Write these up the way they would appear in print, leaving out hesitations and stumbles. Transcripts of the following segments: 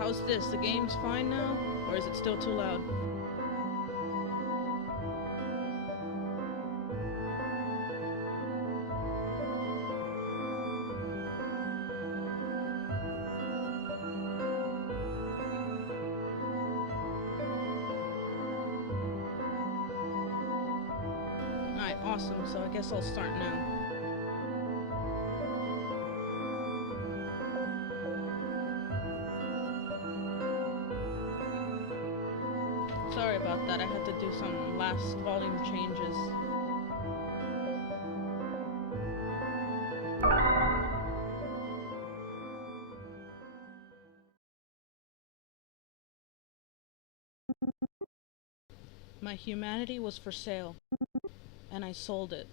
how's this? The game's fine now? Or is it still too loud? Alright, awesome. So I guess I'll start now. Sorry about that, I had to do some last volume changes. My humanity was for sale, and I sold it.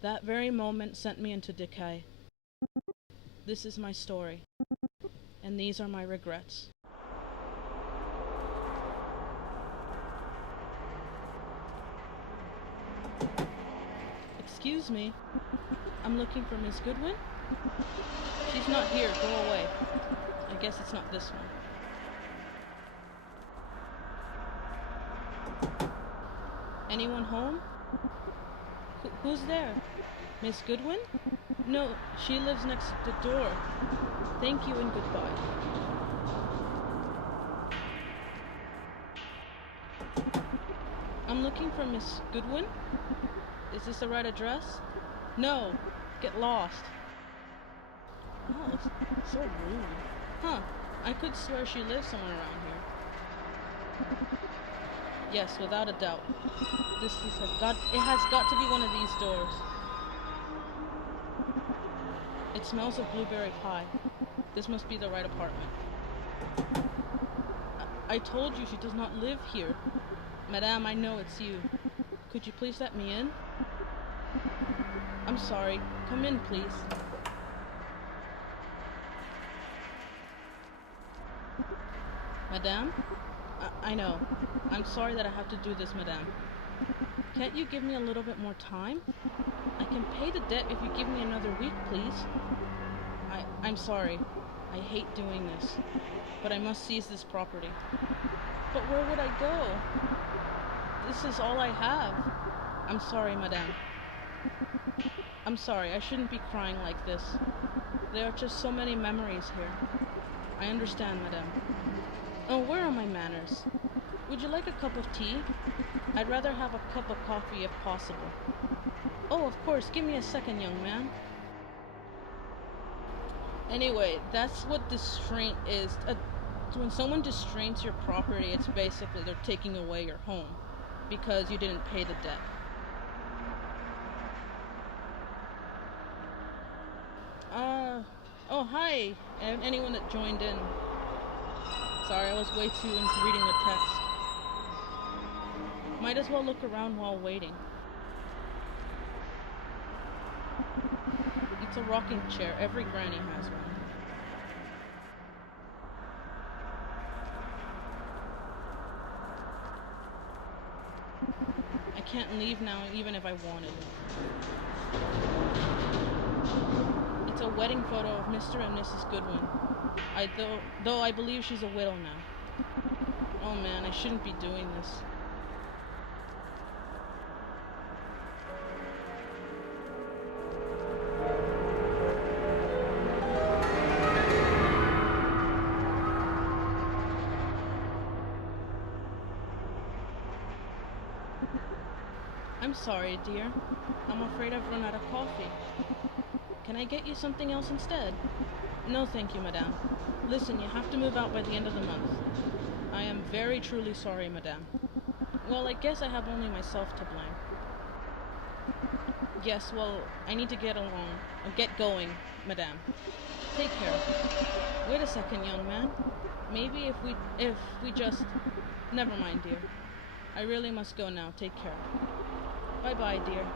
That very moment sent me into decay. This is my story, and these are my regrets. Excuse me, I'm looking for Miss Goodwin? She's not here, go away. I guess it's not this one. Anyone home? Who's there? Miss Goodwin? No, she lives next to the door. Thank you and goodbye. I'm looking for Miss Goodwin? Is this the right address? No! Get lost! Oh, it's so rude. Huh, I could swear she lives somewhere around here. Yes, without a doubt. It has got to be one of these doors. It smells of blueberry pie. This must be the right apartment. I told you she does not live here. Madame, I know it's you. Could you please let me in? I'm sorry. Come in, please. Madame? I know. I'm sorry that I have to do this, Madame. Can't you give me a little bit more time? I can pay the debt if you give me another week, please. I'm sorry. I hate doing this. But I must seize this property. But where would I go? This is all I have. I'm sorry, Madame. I'm sorry, I shouldn't be crying like this. There are just so many memories here. I understand, Madame. Oh, where are my manners? Would you like a cup of tea? I'd rather have a cup of coffee if possible. Oh, of course, give me a second, young man. Anyway, that's what distraint is. When someone distrains your property, it's basically they're taking away your home because you didn't pay the debt. Oh, hi, and anyone that joined in. Sorry, I was way too into reading the text. Might as well look around while waiting. It's a rocking chair. Every granny has one. I can't leave now even if I wanted. It's a wedding photo of Mr. and Mrs. Goodwin. Though I believe she's a widow now. Oh man, I shouldn't be doing this. I'm sorry, dear. I'm afraid I've run out of coffee. Can I get you something else instead? No, thank you, madame. Listen, you have to move out by the end of the month. I am very truly sorry, madame. Well, I guess I have only myself to blame. Yes, well, I need to get going, madame. Take care. Wait a second, young man. Maybe if we just... Never mind, dear. I really must go now. Take care. Bye-bye, dear.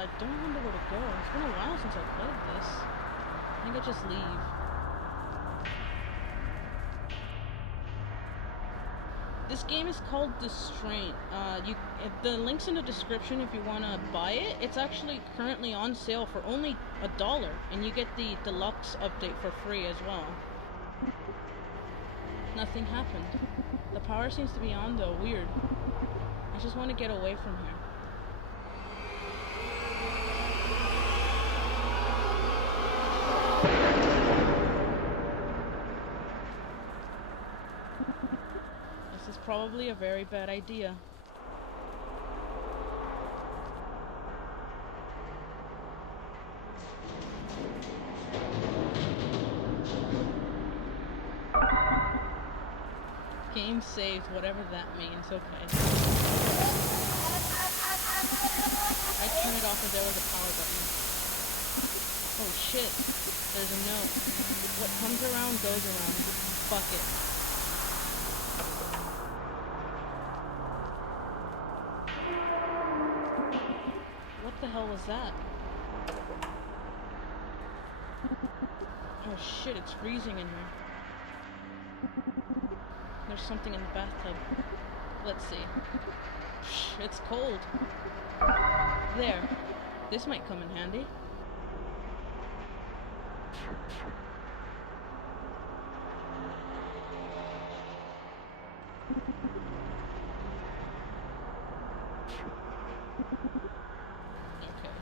I don't remember where to go. It's been a while since I played this. I think I just leave. This game is called Distraint. The link's in the description if you want to buy it. It's actually currently on sale for only $1, and you get the deluxe update for free as well. Nothing happened. The power seems to be on though, weird. I just want to get away from here. This is probably a very bad idea. Game saved, whatever that means, okay. I turned it off and there was a power button. Oh shit, there's a note. What comes around goes around. Fuck it. What the hell was that? Oh shit, it's freezing in here. There's something in the bathtub. Let's see. Shh, it's cold. There. This might come in handy. Okay.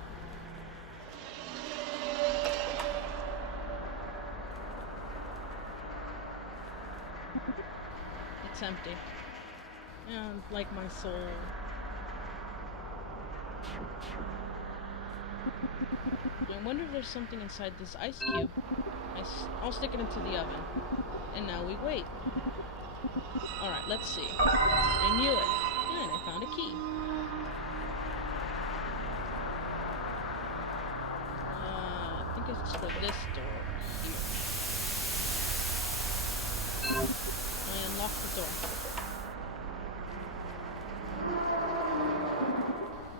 It's empty. And like my soul. I wonder if there's something inside this ice cube. I'll stick it into the oven. And now we wait. Alright, let's see. I knew it. And I found a key. I think it's for this door here. I unlock the door.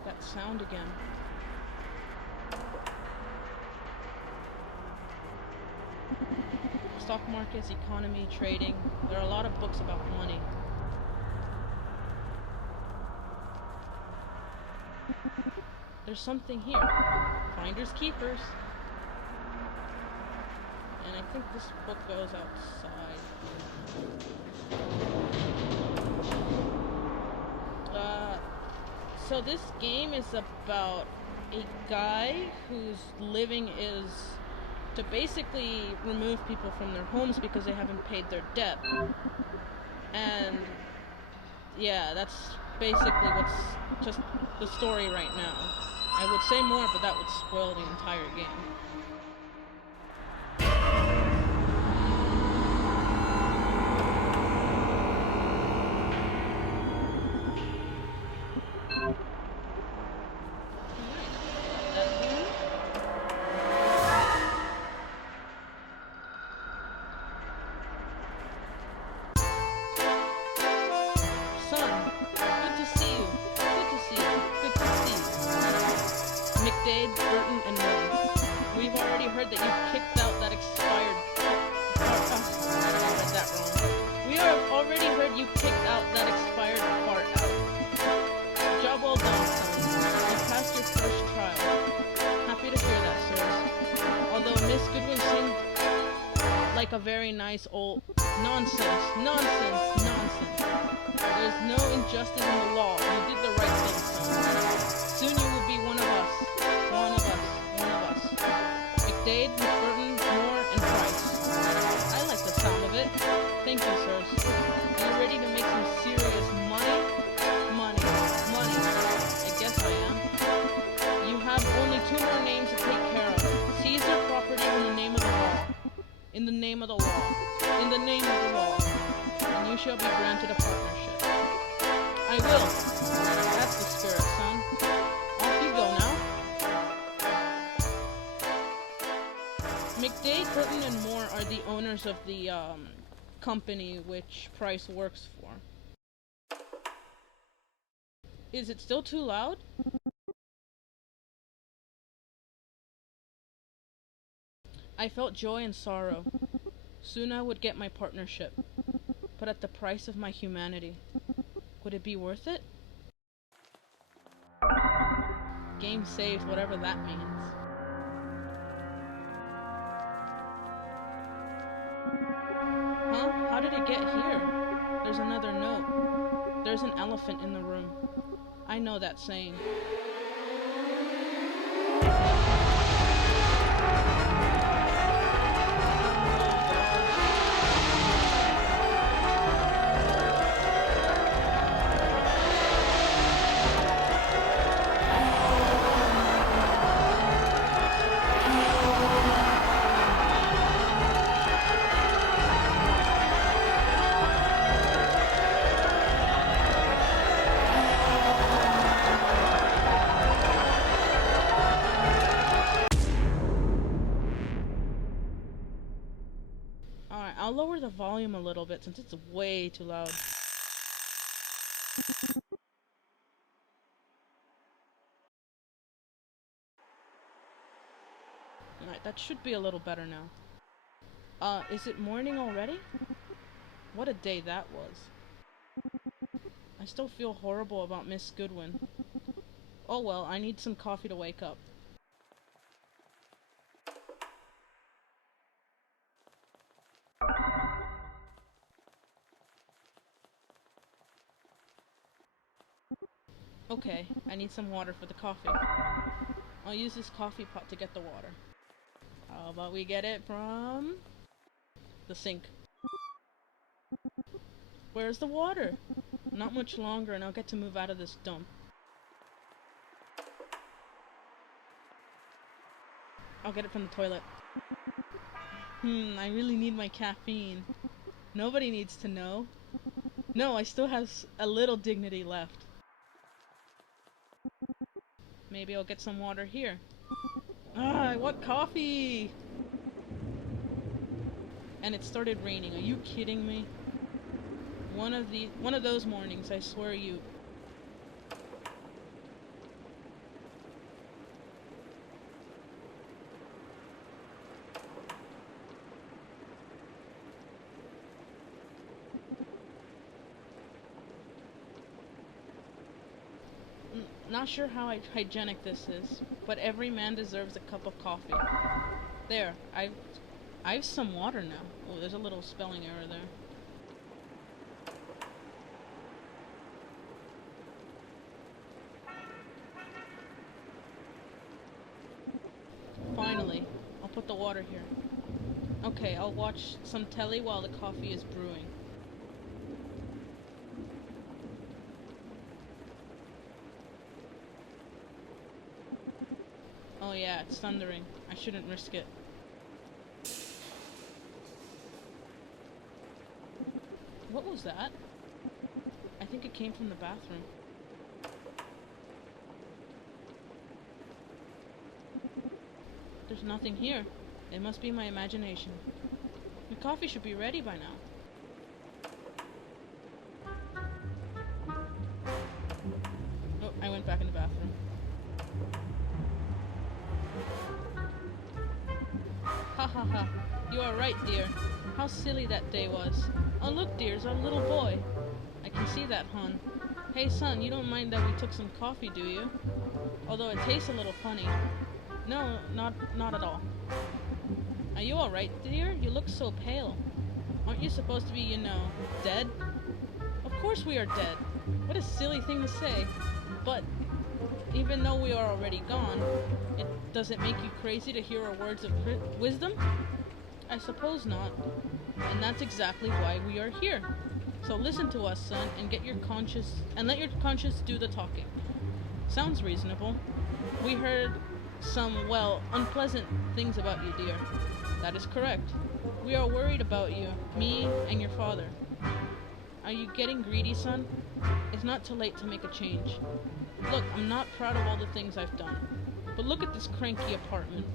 That sound again. Stock markets, economy, trading. There are a lot of books about money. There's something here. Finders keepers. And I think this book goes outside. So this game is about a guy whose living is to basically remove people from their homes because they haven't paid their debt. And yeah, that's basically what's just the story right now. I would say more, but that would spoil the entire game. Burton, and Moore. We've already heard that you've kicked out that expired... I read that wrong. We have already heard you kicked out that expired part out. Job well done, son. You passed your first trial. Happy to hear that, sirs. Although Miss Goodwin seemed like a very nice old... Nonsense. There's no injustice in the law. You did the right thing, son. Soon you will be one of us. McDade, McBurton, Moore, and Price. I like the sound of it. Thank you, sirs. Are you ready to make some serious money? Money. I guess I am. You have only 2 more names to take care of. Seize their property in the name of the law. In the name of the law. In the name of the law. And you shall be granted a partnership. I will. That's the spirit, son. Off you go now. McDade, Burton, and Moore are the owners of the company which Price works for. Is it still too loud? I felt joy and sorrow. Soon I would get my partnership. but at the price of my humanity. Would it be worth it? Game saved, whatever that means. Huh? How did it get here? There's another note. There's an elephant in the room. I know that saying. I'll lower the volume a little bit since it's way too loud. Alright, that should be a little better now. Is it morning already? What a day that was. I still feel horrible about Miss Goodwin. Oh well, I need some coffee to wake up. Okay, I need some water for the coffee. I'll use this coffee pot to get the water. How about we get it from the sink? Where's the water? Not much longer and I'll get to move out of this dump. I'll get it from the toilet. I really need my caffeine. Nobody needs to know. No, I still have a little dignity left. Maybe I'll get some water here. Ah, I want coffee! And it started raining. Are you kidding me? One of those mornings, I swear you. Not sure how hygienic this is, but every man deserves a cup of coffee. There, I've some water now. Oh, there's a little spelling error there. Finally, I'll put the water here. Okay, I'll watch some telly while the coffee is brewing. Oh yeah, it's thundering. I shouldn't risk it. What was that? I think it came from the bathroom. There's nothing here. It must be my imagination. The coffee should be ready by now. Oh, I went back in the bathroom. Ha ha ha. You are right, dear. How silly that day was. Oh look, dear, it's our little boy. I can see that, hon. Hey son, you don't mind that we took some coffee, do you? Although it tastes a little funny. No, not at all. Are you alright, dear? You look so pale. Aren't you supposed to be, you know, dead? Of course we are dead. What a silly thing to say. But even though we are already gone, does it make you crazy to hear our words of wisdom? I suppose not. And that's exactly why we are here. So listen to us, son, and let your conscience do the talking. Sounds reasonable. We heard some, well, unpleasant things about you, dear. That is correct. We are worried about you, me and your father. Are you getting greedy, son? It's not too late to make a change. Look, I'm not proud of all the things I've done. But look at this cranky apartment.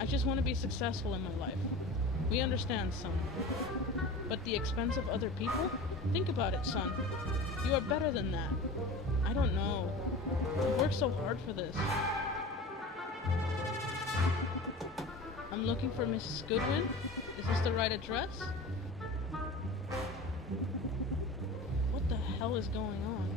I just want to be successful in my life. We understand, son. But the expense of other people? Think about it, son. You are better than that. I don't know. I worked so hard for this. I'm looking for Mrs. Goodwin. Is this the right address? hell is going on?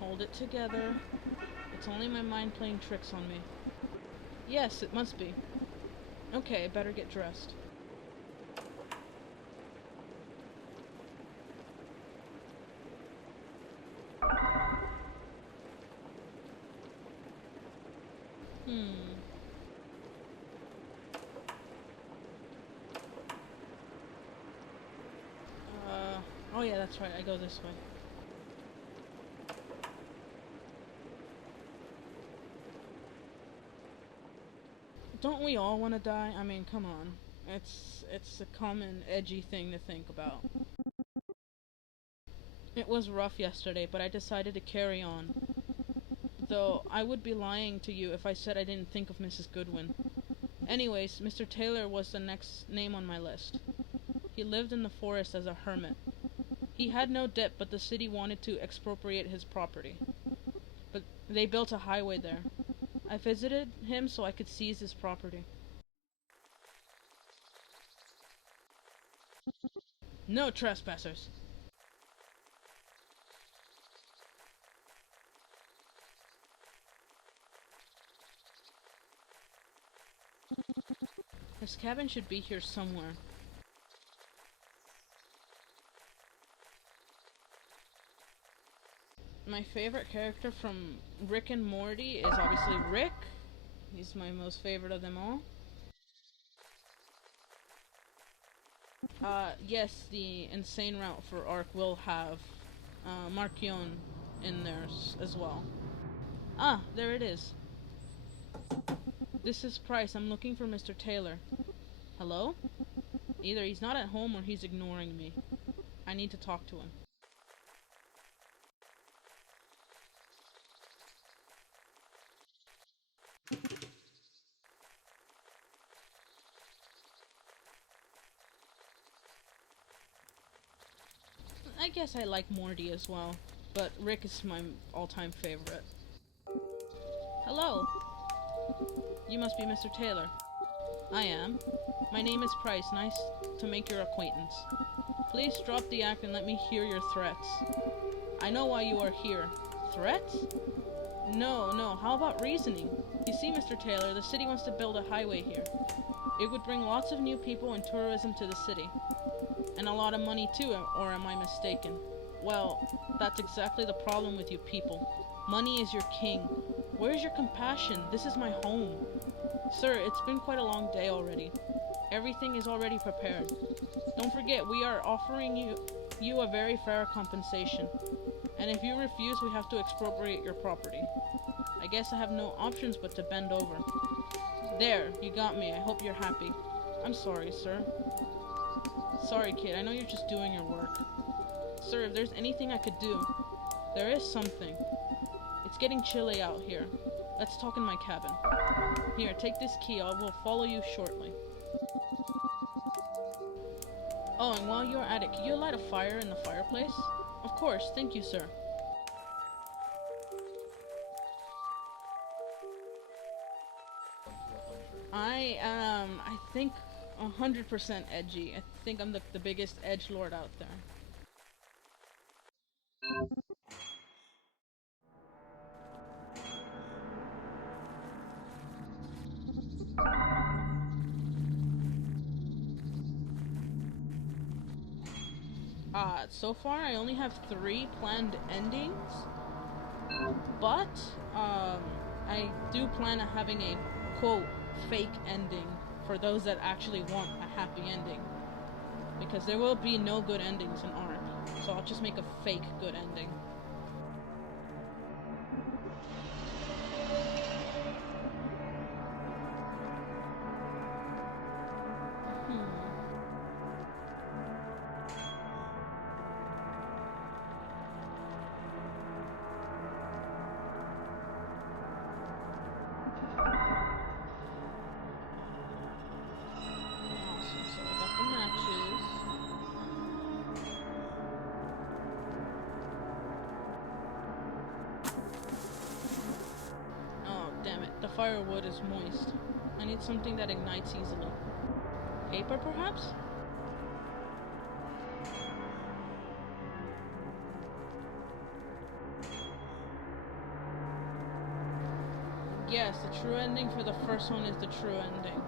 Hold it together. It's only my mind playing tricks on me. Yes, it must be. Okay, I better get dressed. Oh yeah, that's right, I go this way. Don't we all want to die? I mean, come on. It's a common, edgy thing to think about. It was rough yesterday, but I decided to carry on. Though, I would be lying to you if I said I didn't think of Mrs. Goodwin. Anyways, Mr. Taylor was the next name on my list. He lived in the forest as a hermit. He had no debt, but the city wanted to expropriate his property. But they built a highway there. I visited him so I could seize his property. No trespassers! His cabin should be here somewhere. My favorite character from Rick and Morty is obviously Rick. He's my most favorite of them all. Yes, the insane route for Arc will have Marquion in there as well. Ah, there it is. This is Price. I'm looking for Mr. Taylor. Hello? Either he's not at home or he's ignoring me. I need to talk to him. I guess I like Morty as well, but Rick is my all-time favorite. Hello? You must be Mr. Taylor. I am. My name is Price. Nice to make your acquaintance. Please drop the act and let me hear your threats. I know why you are here. Threats? No. How about reasoning? You see, Mr. Taylor, the city wants to build a highway here. It would bring lots of new people and tourism to the city. And a lot of money too, or am I mistaken? Well, that's exactly the problem with you people. Money is your king. Where's your compassion? This is my home. Sir, it's been quite a long day already. Everything is already prepared. Don't forget, we are offering you a very fair compensation. And if you refuse, we have to expropriate your property. I guess I have no options but to bend over. There, you got me. I hope you're happy. I'm sorry, sir. Sorry, kid. I know you're just doing your work. Sir, if there's anything I could do, there is something. It's getting chilly out here. Let's talk in my cabin. Here, take this key. I will follow you shortly. Oh, and while you're at it, can you light a fire in the fireplace? Of course. Thank you, sir. I think 100% edgy. I think I'm the biggest edgelord out there. So far I only have 3 planned endings, but, I do plan on having a, quote, fake ending for those that actually want a happy ending. Because there will be no good endings in Arc, so I'll just make a fake good ending. firewood is moist. I need something that ignites easily. Paper, perhaps? Yes, the true ending for the first one is the true ending.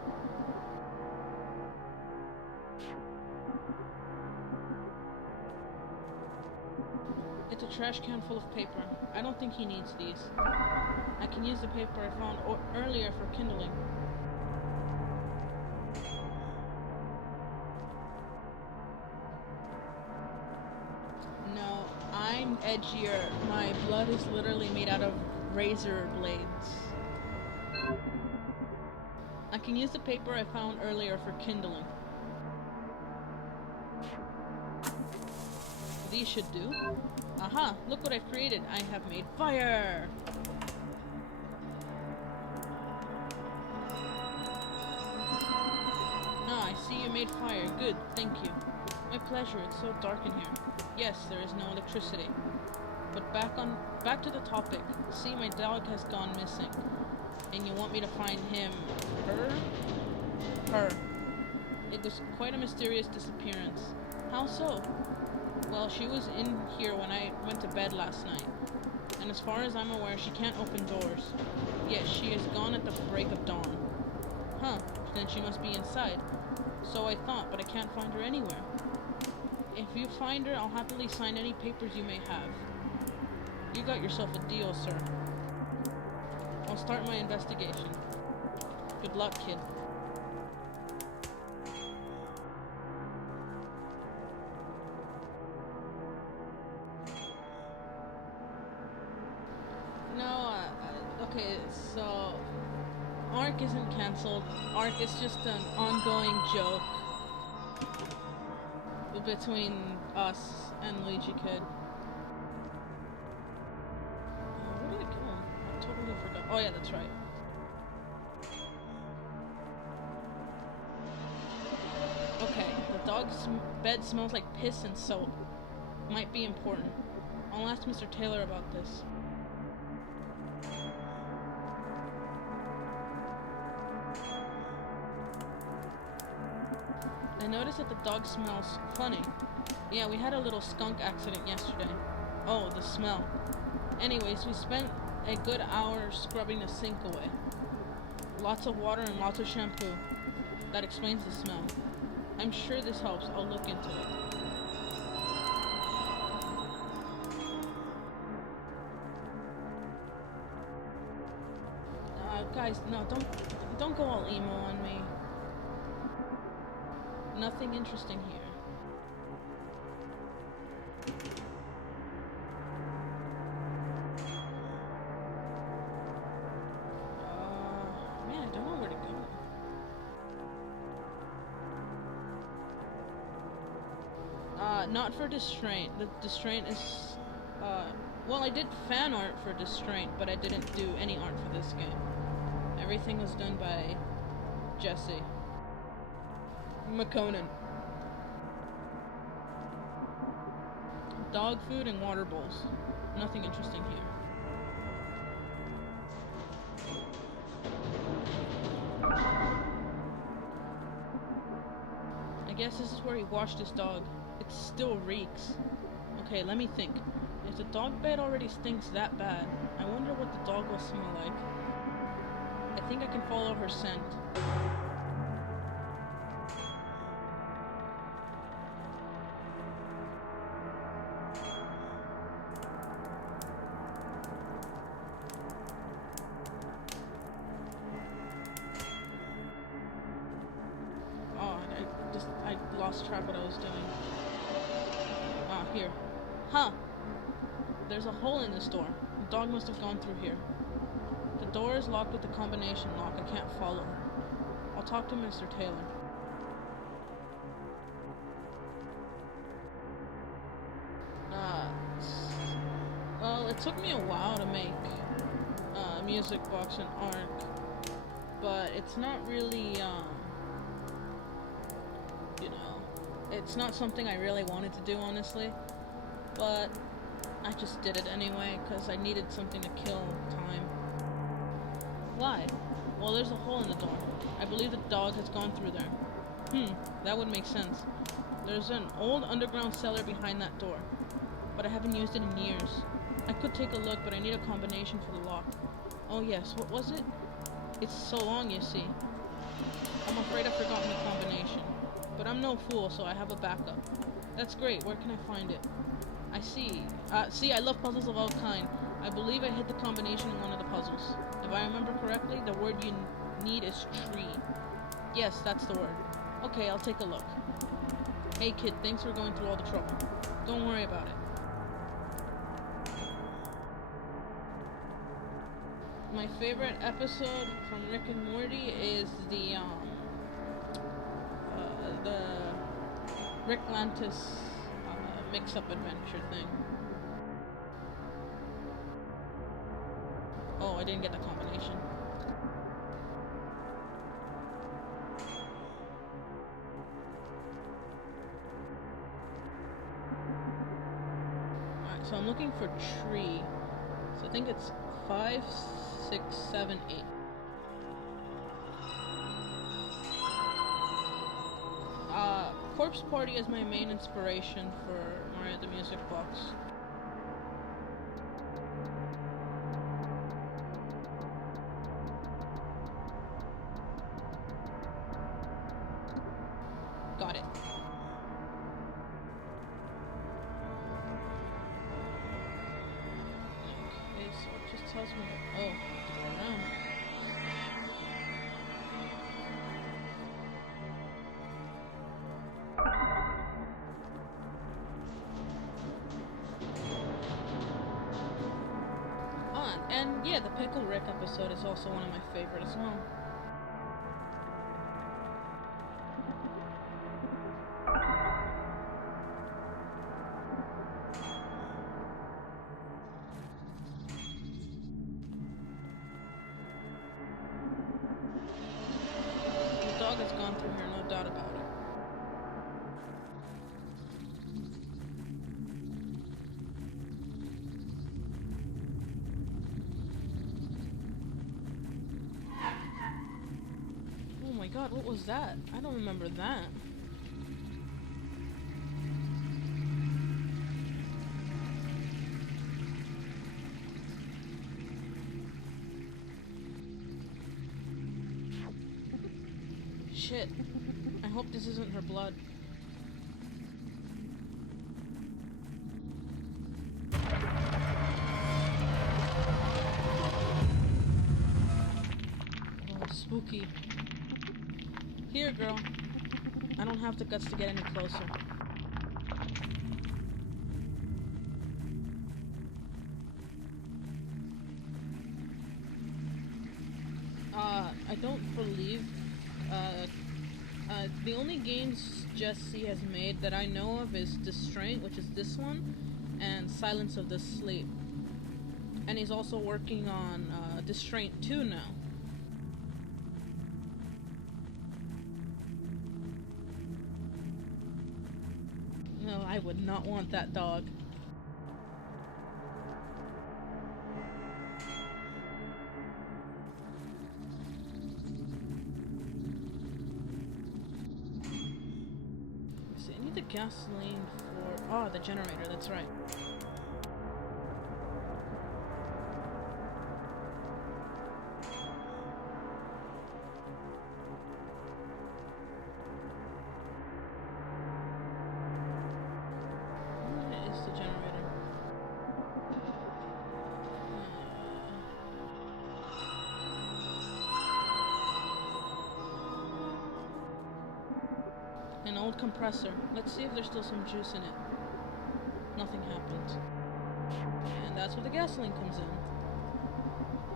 It's a trash can full of paper. I don't think he needs these. I can use the paper I found earlier for kindling. No, I'm edgier. My blood is literally made out of razor blades. I can use the paper I found earlier for kindling. These should do. Aha! Look what I've created! I have made fire! Ah, I see you made fire. Good, thank you. My pleasure, it's so dark in here. Yes, there is no electricity. But back to the topic. See, my dog has gone missing. And you want me to find him. Her. It was quite a mysterious disappearance. How so? Well, she was in here when I went to bed last night. And as far as I'm aware, she can't open doors. Yet she is gone at the break of dawn. Huh, then she must be inside. So I thought, but I can't find her anywhere. If you find her, I'll happily sign any papers you may have. You got yourself a deal, sir. I'll start my investigation. Good luck, kid. No, okay, so Arc isn't cancelled. Arc is just an ongoing joke between us and Luigi Kid. Where did it go? I totally forgot. Oh yeah, that's right. Okay, the dog's bed smells like piss and soap. Might be important. I'll ask Mr. Taylor about this. I noticed that the dog smells funny. Yeah, we had a little skunk accident yesterday. Oh, the smell. Anyways, we spent a good hour scrubbing the sink away. Lots of water and lots of shampoo. That explains the smell. I'm sure this helps. I'll look into it. Guys, no, don't go all emo on me. Nothing interesting here. Man, I don't know where to go. Not for Distraint. The Distraint is, well, I did fan art for Distraint, but I didn't do any art for this game. Everything was done by Jesse McConan. Dog food and water bowls. Nothing interesting here. I guess this is where he washed his dog. It still reeks. Okay, let me think. If the dog bed already stinks that bad, I wonder what the dog will smell like. I think I can follow her scent. I lost track what I was doing. Ah, here. Huh! There's a hole in this door. The dog must have gone through here. The door is locked with the combination lock. I can't follow her. I'll talk to Mr. Taylor. Well, it took me a while to make a music box and Arc, but it's not really, you know, it's not something I really wanted to do, honestly, but I just did it anyway, because I needed something to kill time. Why? Well, there's a hole in the door. I believe the dog has gone through there. That would make sense. There's an old underground cellar behind that door, but I haven't used it in years. I could take a look, but I need a combination for the lock. Oh yes, what was it? It's so long, you see. I'm afraid I've forgotten the combination, but I'm no fool, so I have a backup. That's great. Where can I find it? I see. See, I love puzzles of all kind. I believe I hit the combination in one of the puzzles. If I remember correctly, the word you need is tree. Yes, that's the word. Okay, I'll take a look. Hey kid, thanks for going through all the trouble. Don't worry about it. My favorite episode from Rick and Morty is the Rick Lantis mix-up adventure thing. Oh, I didn't get the combination. Alright, so I'm looking for tree. So I think it's 5, 6, 7, 8. Corpse Party is my main inspiration for Mario the Music Box. Got it. Okay, so it just tells me that, oh, to go around. And yeah, the Pickle Rick episode is also one of my favorite as well. The dog has gone through here, no doubt about it. Oh my god, what was that? I don't remember that. Shit. I hope this isn't her blood. Oh, spooky. Here, girl. I don't have the guts to get any closer. I don't believe, the only games Jesse has made that I know of is Distraint, which is this one, and Silence of the Sleep. And he's also working on, Distraint 2 now. No, I would not want that dog. See, I need the gasoline for... Oh, the generator, that's right. An old compressor. Let's see if there's still some juice in it. Nothing happened. And that's where the gasoline comes in.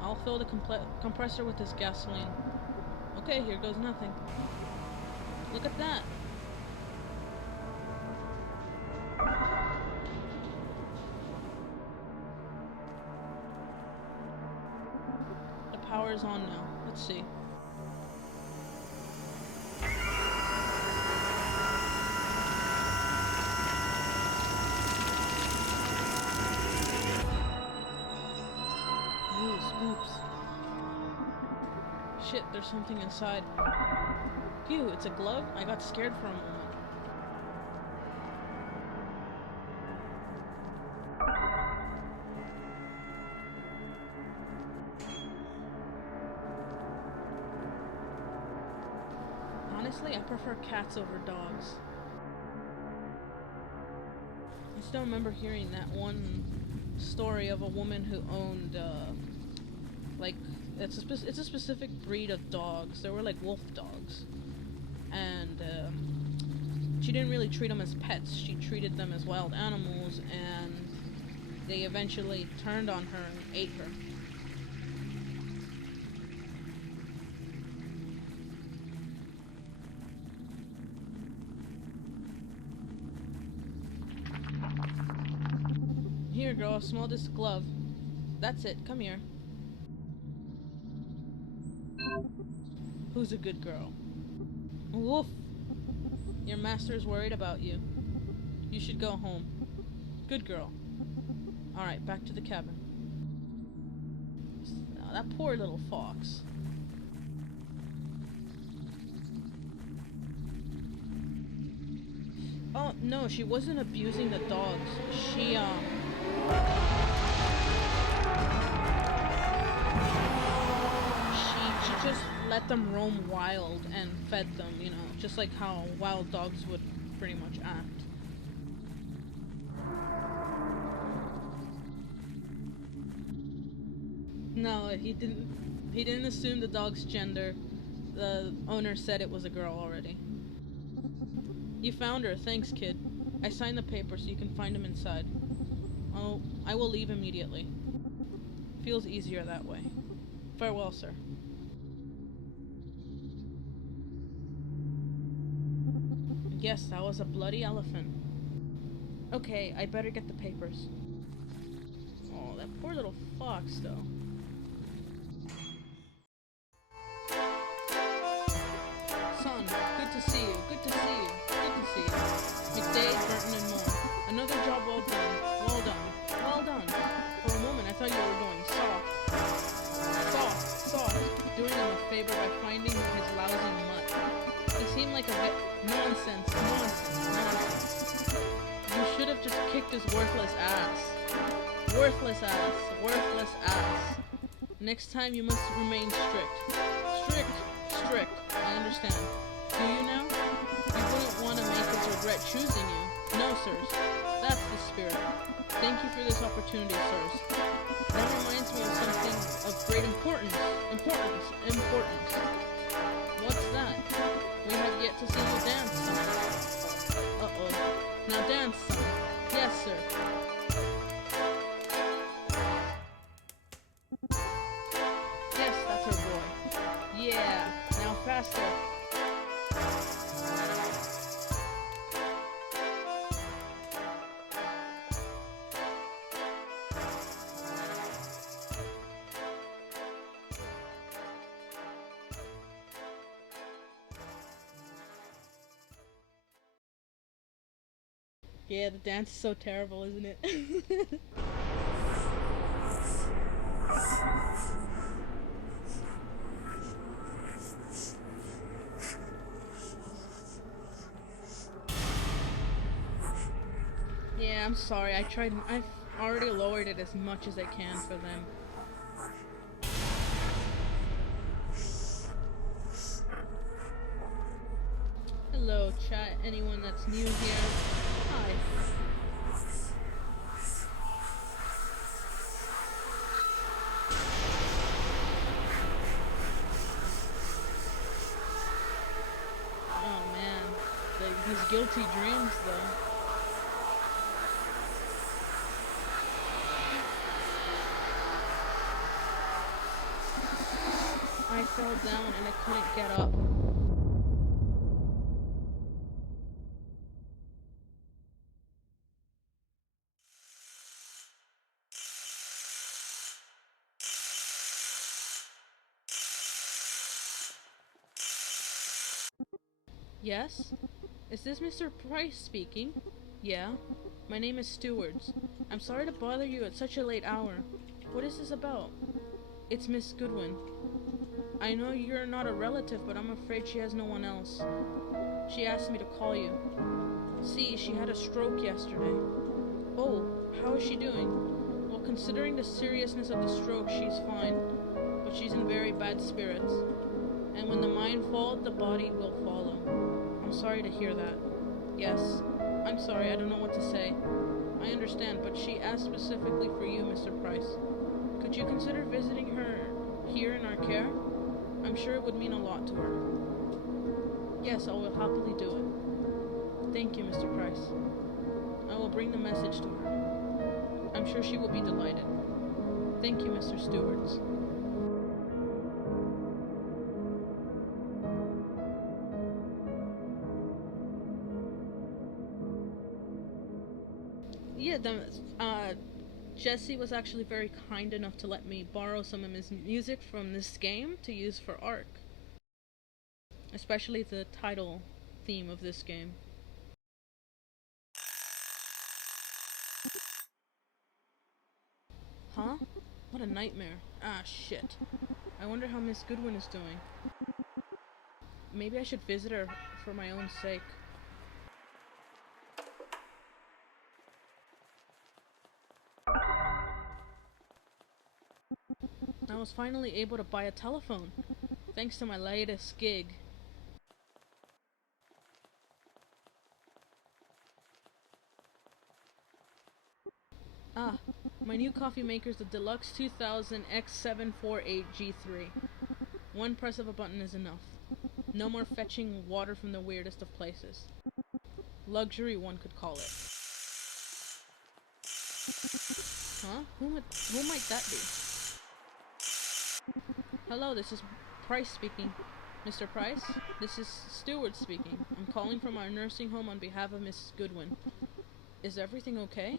I'll fill the compressor with this gasoline. Okay, here goes nothing. Look at that. The power is on now. Let's see. Ooh, spooks. there's something inside. Phew, it's a glove? I got scared for a moment. Honestly, I prefer cats over dogs. I still remember hearing that one story of a woman who owned, like, it's a specific breed of dogs. They were like wolf dogs. And, she didn't really treat them as pets. She treated them as wild animals, and they eventually turned on her and ate her. Here, girl, smell this glove. That's it, come here. Who's a good girl? Woof! Your master's worried about you. You should go home. Good girl. Alright, back to the cabin. Oh, that poor little fox. Oh, no, she wasn't abusing the dogs. She just let them roam wild and fed them, you know, just like how wild dogs would pretty much act. No, he didn't assume the dog's gender. The owner said it was a girl already. You found her, thanks kid. I signed the paper so you can find him inside. Oh, I will leave immediately. Feels easier that way. Farewell, sir. Yes, that was a bloody elephant. Okay, I better get the papers. Oh, that poor little fox, though. Son, good to see you, good to see you, good to see you. McDay, Burton, and more. Another job well done, well done, well done. For a moment, I thought you were going soft. Soft, doing him a favor by finding his lousy mutt. He seemed like a bit nonsense. You should have just kicked his worthless ass. Worthless ass. Next time you must remain strict. Strict. I understand. Do you now? You wouldn't want to make us regret choosing you. No, sirs. That's the spirit. Thank you for this opportunity, sirs. That reminds me of something of great importance. Importance. What's that? We have yet to see you dance, son. Uh-oh. Now dance, son. Yes, sir. Yes, that's our boy. Yeah. Now faster. Yeah, the dance is so terrible, isn't it? Yeah, I'm sorry. I've already lowered it as much as I can for them. Hello, chat. Anyone that's new here? Hi. Oh man, these guilty dreams though. I fell down and I couldn't get up. Yes? Is this Mr. Price speaking? Yeah? My name is Stewards. I'm sorry to bother you at such a late hour. What is this about? It's Miss Goodwin. I know you're not a relative, but I'm afraid she has no one else. She asked me to call you. See, she had a stroke yesterday. Oh, how is she doing? Well, considering the seriousness of the stroke, she's fine, but she's in very bad spirits. And when the mind falls, the body will follow. I'm sorry to hear that. Yes, I'm sorry, I don't know what to say. I understand, but she asked specifically for you, Mr. Price. Could you consider visiting her here in our care? I'm sure it would mean a lot to her. Yes, I will happily do it. Thank you, Mr. Price. I will bring the message to her. I'm sure she will be delighted. Thank you, Mr. Stewards. Yeah, Jesse was actually very kind enough to let me borrow some of his music from this game to use for Arc. Especially the title theme of this game. Huh? What a nightmare. Ah, shit. I wonder how Miss Goodwin is doing. Maybe I should visit her for my own sake. I was finally able to buy a telephone, thanks to my latest gig. Ah, my new coffee maker is the Deluxe 2000 X748G3. One press of a button is enough. No more fetching water from the weirdest of places. Luxury, one could call it. Huh? Who might that be? Hello, this is Price speaking. Mr. Price, this is Stewart speaking. I'm calling from our nursing home on behalf of Mrs. Goodwin. Is everything okay?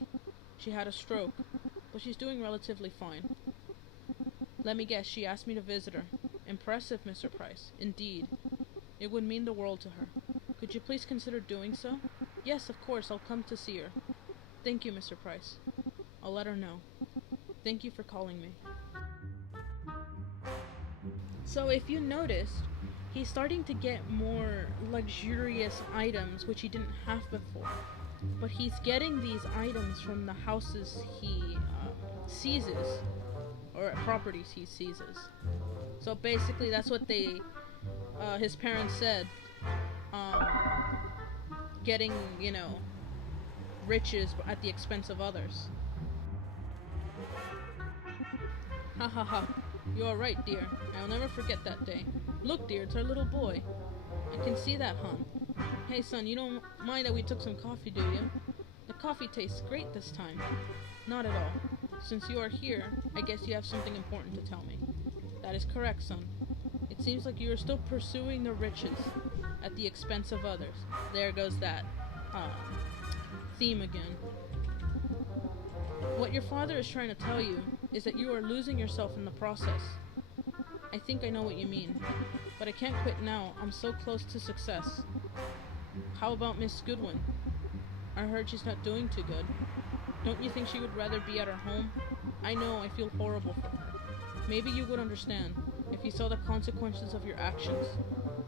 She had a stroke, but she's doing relatively fine. Let me guess, she asked me to visit her. Impressive, Mr. Price. Indeed. It would mean the world to her. Could you please consider doing so? Yes, of course, I'll come to see her. Thank you, Mr. Price. I'll let her know. Thank you for calling me. So if you noticed, he's starting to get more luxurious items, which he didn't have before. But he's getting these items from the houses he seizes, or properties he seizes. So basically that's what his parents said, getting, riches at the expense of others. Ha ha ha. You are right, dear. I'll never forget that day. Look, dear, it's our little boy. I can see that, hon. Hey, son, you don't mind that we took some coffee, do you? The coffee tastes great this time. Not at all. Since you are here, I guess you have something important to tell me. That is correct, son. It seems like you are still pursuing the riches at the expense of others. There goes that theme again. What your father is trying to tell you is that you are losing yourself in the process. I think I know what you mean, but I can't quit now. I'm so close to success. How about Miss Goodwin? I heard she's not doing too good. Don't you think she would rather be at her home? I know, I feel horrible for her. Maybe you would understand if you saw the consequences of your actions.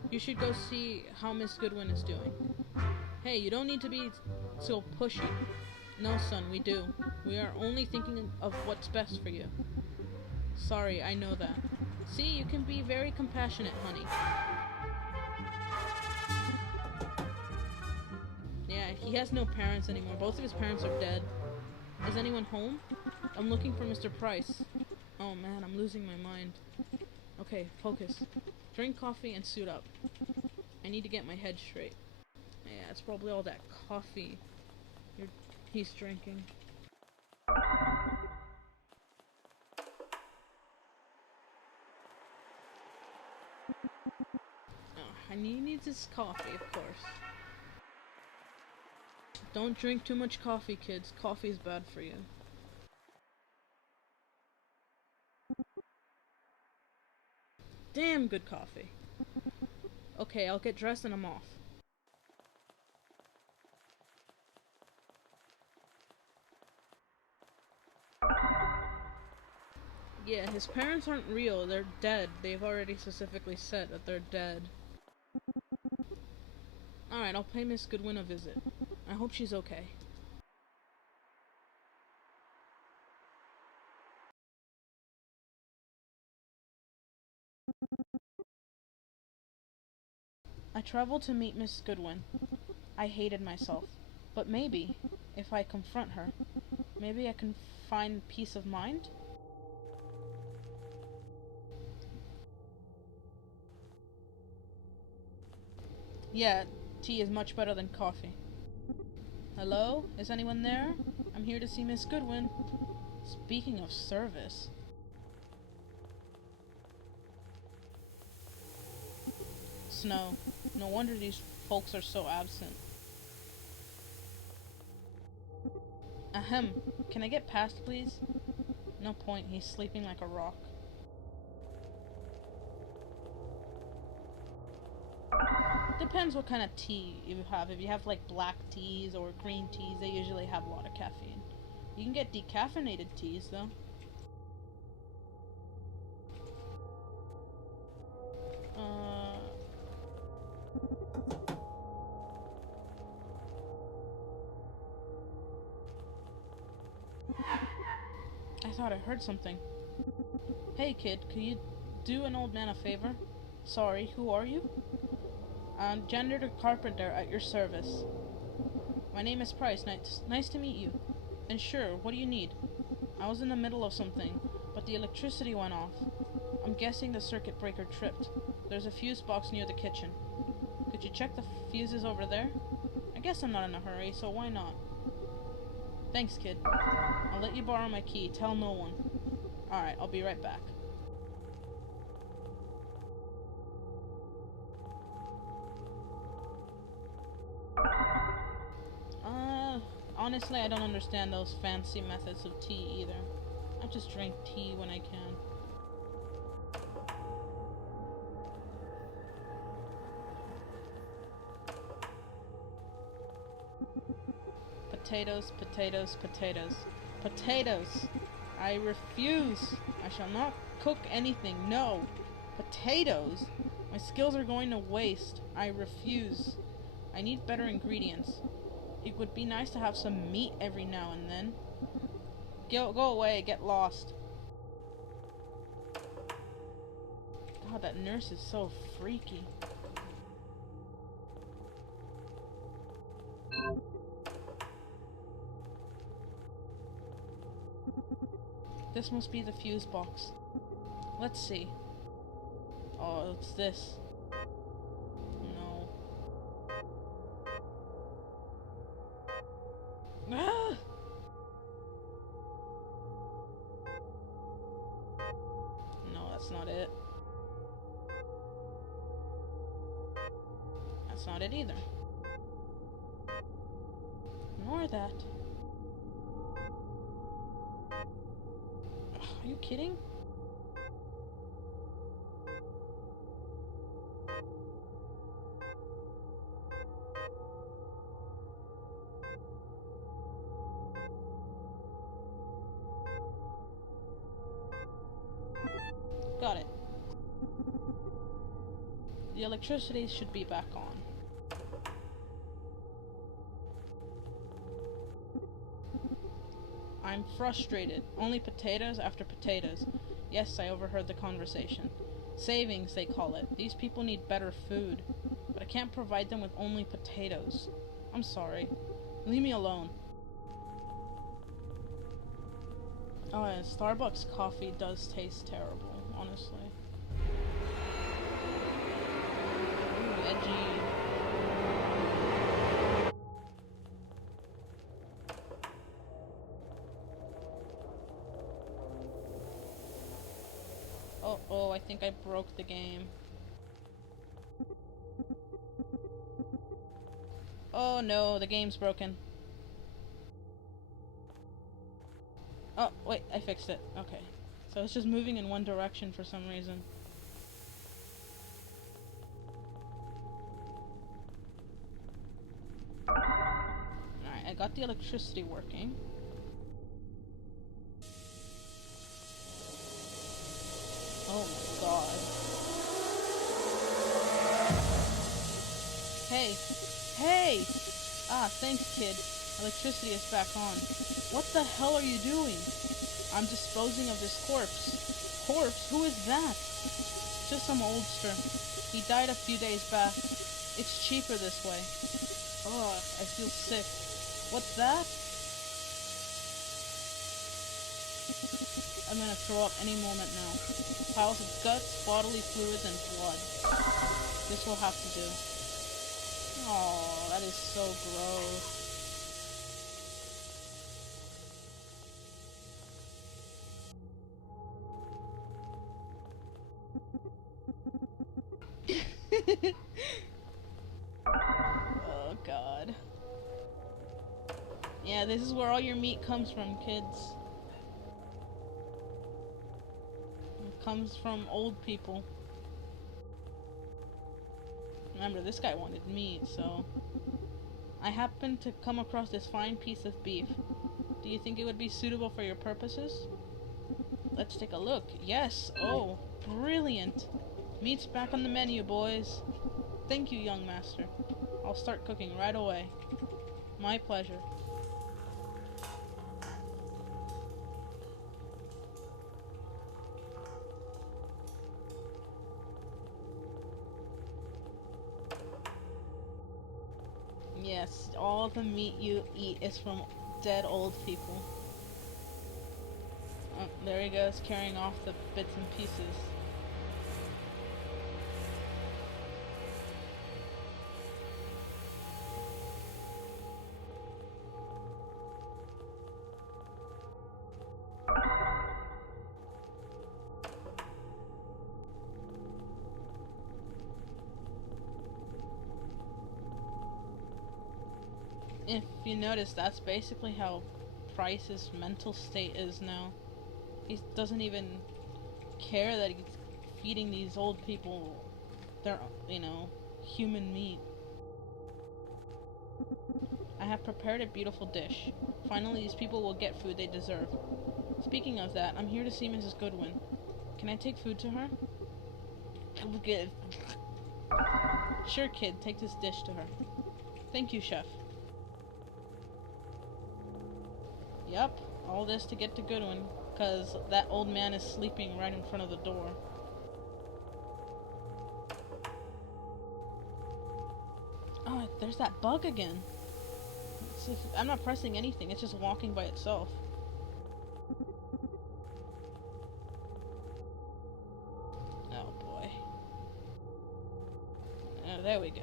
You should go see how Miss Goodwin is doing. Hey, you don't need to be so pushy. No, son, we do. We are only thinking of what's best for you. Sorry, I know that. See, you can be very compassionate, honey. Yeah, he has no parents anymore. Both of his parents are dead. Is anyone home? I'm looking for Mr. Price. Oh man, I'm losing my mind. Okay, focus. Drink coffee and suit up. I need to get my head straight. Yeah, it's probably all that coffee he's drinking. Oh, and he needs his coffee, of course. Don't drink too much coffee, kids. Coffee is bad for you. Damn good coffee. Okay, I'll get dressed and I'm off. Yeah, his parents aren't real. They're dead. They've already specifically said that they're dead. Alright, I'll pay Miss Goodwin a visit. I hope she's okay. I traveled to meet Miss Goodwin. I hated myself. But maybe, if I confront her, maybe I can find peace of mind? Yeah, tea is much better than coffee. Hello? Is anyone there? I'm here to see Miss Goodwin. Speaking of service... Snow. No wonder these folks are so absent. Ahem. Can I get past, please? No point, he's sleeping like a rock. Depends what kind of tea you have. If you have like black teas or green teas, they usually have a lot of caffeine. You can get decaffeinated teas though. I thought I heard something. Hey kid, could you do an old man a favor? Sorry, who are you? Janitor Carpenter at your service. My name is Price. Nice to meet you. And sure, what do you need? I was in the middle of something, but the electricity went off. I'm guessing the circuit breaker tripped. There's a fuse box near the kitchen. Could you check the fuses over there? I guess I'm not in a hurry, so why not? Thanks, kid. I'll let you borrow my key. Tell no one. Alright, I'll be right back. Honestly, I don't understand those fancy methods of tea either. I just drink tea when I can. Potatoes, potatoes, potatoes. Potatoes! I refuse! I shall not cook anything, no! Potatoes! My skills are going to waste. I refuse. I need better ingredients. It would be nice to have some meat every now and then. Go away, get lost. God, that nurse is so freaky. This must be the fuse box. Let's see. Oh, it's this. No. Ah! No, that's not it. That's not it either. Nor that. Ugh, are you kidding? Got it. The electricity should be back on. I'm frustrated. Only potatoes after potatoes. Yes, I overheard the conversation. Savings, they call it. These people need better food. But I can't provide them with only potatoes. I'm sorry. Leave me alone. Oh, yeah, Starbucks coffee does taste terrible, honestly. Ooh, edgy. Oh, I think I broke the game. Oh no, the game's broken. Oh, wait, I fixed it. Okay. So it's just moving in one direction for some reason. Alright, I got the electricity working. Hey! Ah, thanks, kid. Electricity is back on. What the hell are you doing? I'm disposing of this corpse. Corpse? Who is that? Just some oldster. He died a few days back. It's cheaper this way. Ugh, I feel sick. What's that? I'm gonna throw up any moment now. Piles of guts, bodily fluids, and blood. This will have to do. Oh, that is so gross. Oh god. Yeah, this is where all your meat comes from, kids. It comes from old people. Remember, this guy wanted meat, so... I happened to come across this fine piece of beef. Do you think it would be suitable for your purposes? Let's take a look. Yes! Oh, brilliant! Meat's back on the menu, boys. Thank you, young master. I'll start cooking right away. My pleasure. Yes, all the meat you eat is from dead old people. Oh, there he goes, carrying off the bits and pieces. If you notice, that's basically how Price's mental state is now. He doesn't even care that he's feeding these old people their, human meat. I have prepared a beautiful dish. Finally, these people will get food they deserve. Speaking of that, I'm here to see Mrs. Goodwin. Can I take food to her? Good. Sure, kid. Take this dish to her. Thank you, chef. Yep, all this to get to Goodwin, because that old man is sleeping right in front of the door. Oh, there's that bug again. I'm not pressing anything, it's just walking by itself. Oh boy. Oh, there we go.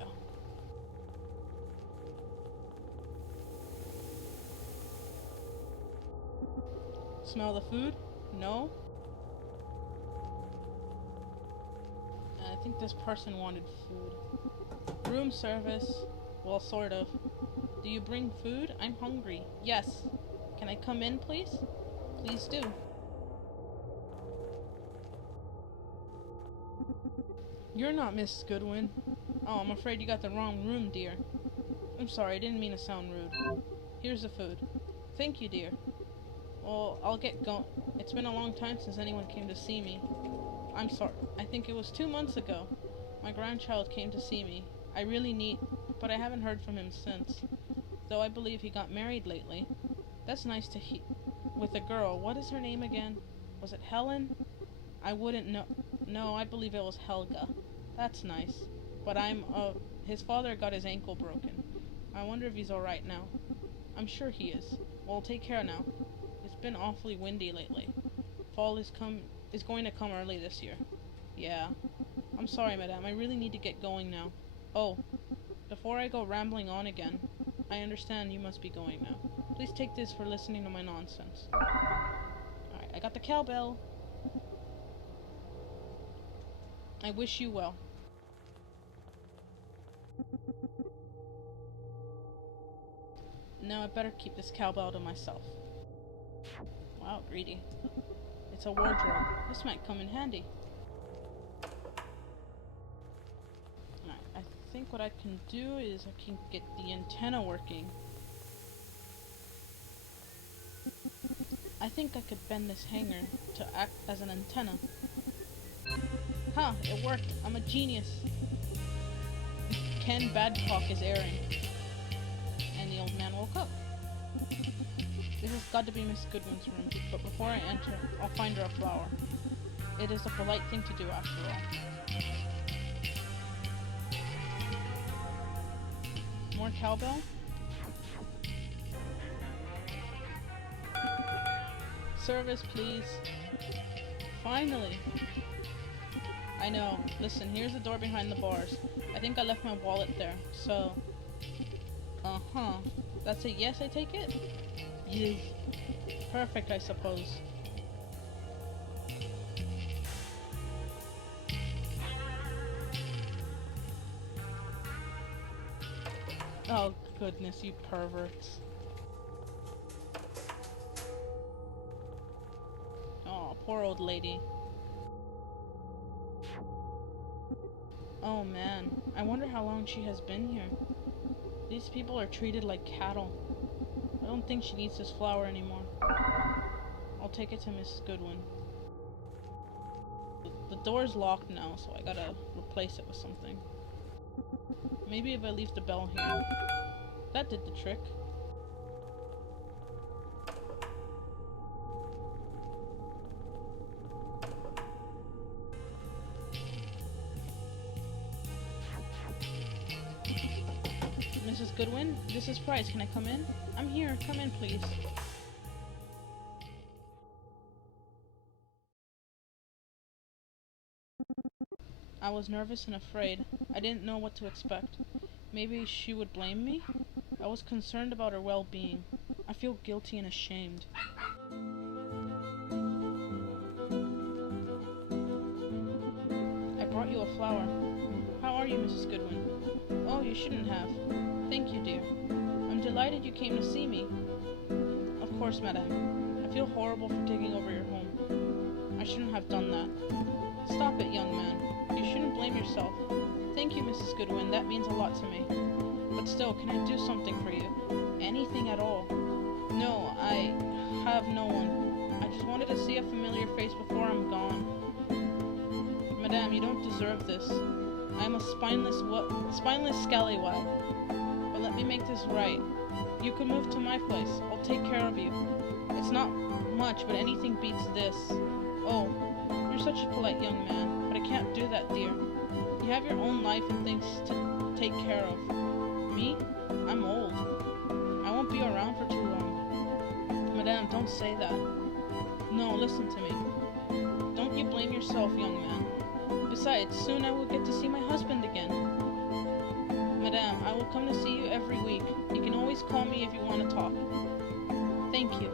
Smell the food? No? I think this person wanted food. Room service? Well, sort of. Do you bring food? I'm hungry. Yes. Can I come in, please? Please do. You're not Miss Goodwin. Oh, I'm afraid you got the wrong room, dear. I'm sorry, I didn't mean to sound rude. Here's the food. Thank you, dear. Well, I'll get going. It's been a long time since anyone came to see me. I'm sorry. I think it was 2 months ago. My grandchild came to see me. I really need, but I haven't heard from him since. Though I believe he got married lately. That's nice to hear. With a girl. What is her name again? Was it Helen? I wouldn't know. No, I believe it was Helga. That's nice. But his father got his ankle broken. I wonder if he's alright now. I'm sure he is. Well, take care now. It's been awfully windy lately. Fall is going to come early this year. Yeah. I'm sorry, madame. I really need to get going now. Oh, before I go rambling on again, I understand you must be going now. Please take this for listening to my nonsense. Alright, I got the cowbell. I wish you well. Now I better keep this cowbell to myself. Wow, greedy. It's a wardrobe. This might come in handy. Alright, I think what I can do is I can get the antenna working. I think I could bend this hanger to act as an antenna. Huh, it worked. I'm a genius. Ken Badcock is airing. And the old man woke up. This has got to be Miss Goodwin's room, but before I enter, I'll find her a flower. It is a polite thing to do after all. More cowbell? Service, please. Finally. I know. Listen, here's the door behind the bars. I think I left my wallet there, so... Uh-huh. That's a yes, I take it? Yes. Perfect, I suppose. Oh, goodness, you perverts. Oh, poor old lady. Oh man, I wonder how long she has been here. These people are treated like cattle. I don't think she needs this flower anymore. I'll take it to Miss Goodwin. The door's locked now, so I gotta replace it with something. Maybe if I leave the bell here. That did the trick. Mrs. Goodwin, this is Price. Can I come in? I'm here. Come in, please. I was nervous and afraid. I didn't know what to expect. Maybe she would blame me? I was concerned about her well-being. I feel guilty and ashamed. I brought you a flower. How are you, Mrs. Goodwin? Oh, you shouldn't have. Thank you, dear. I'm delighted you came to see me. Of course, madame. I feel horrible for taking over your home. I shouldn't have done that. Stop it, young man. You shouldn't blame yourself. Thank you, Mrs. Goodwin. That means a lot to me. But still, can I do something for you? Anything at all? No, I have no one. I just wanted to see a familiar face before I'm gone. Madame, you don't deserve this. I'm a spineless scallywag. But let me make this right. You can move to my place. I'll take care of you. It's not much, but anything beats this. Oh, you're such a polite young man, but I can't do that, dear. You have your own life and things to take care of. Me? I'm old. I won't be around for too long. Madame, don't say that. No, listen to me. Don't you blame yourself, young man. Besides, soon I will get to see my husband again. Madame, I will come to see you every week. You can always call me if you want to talk. Thank you.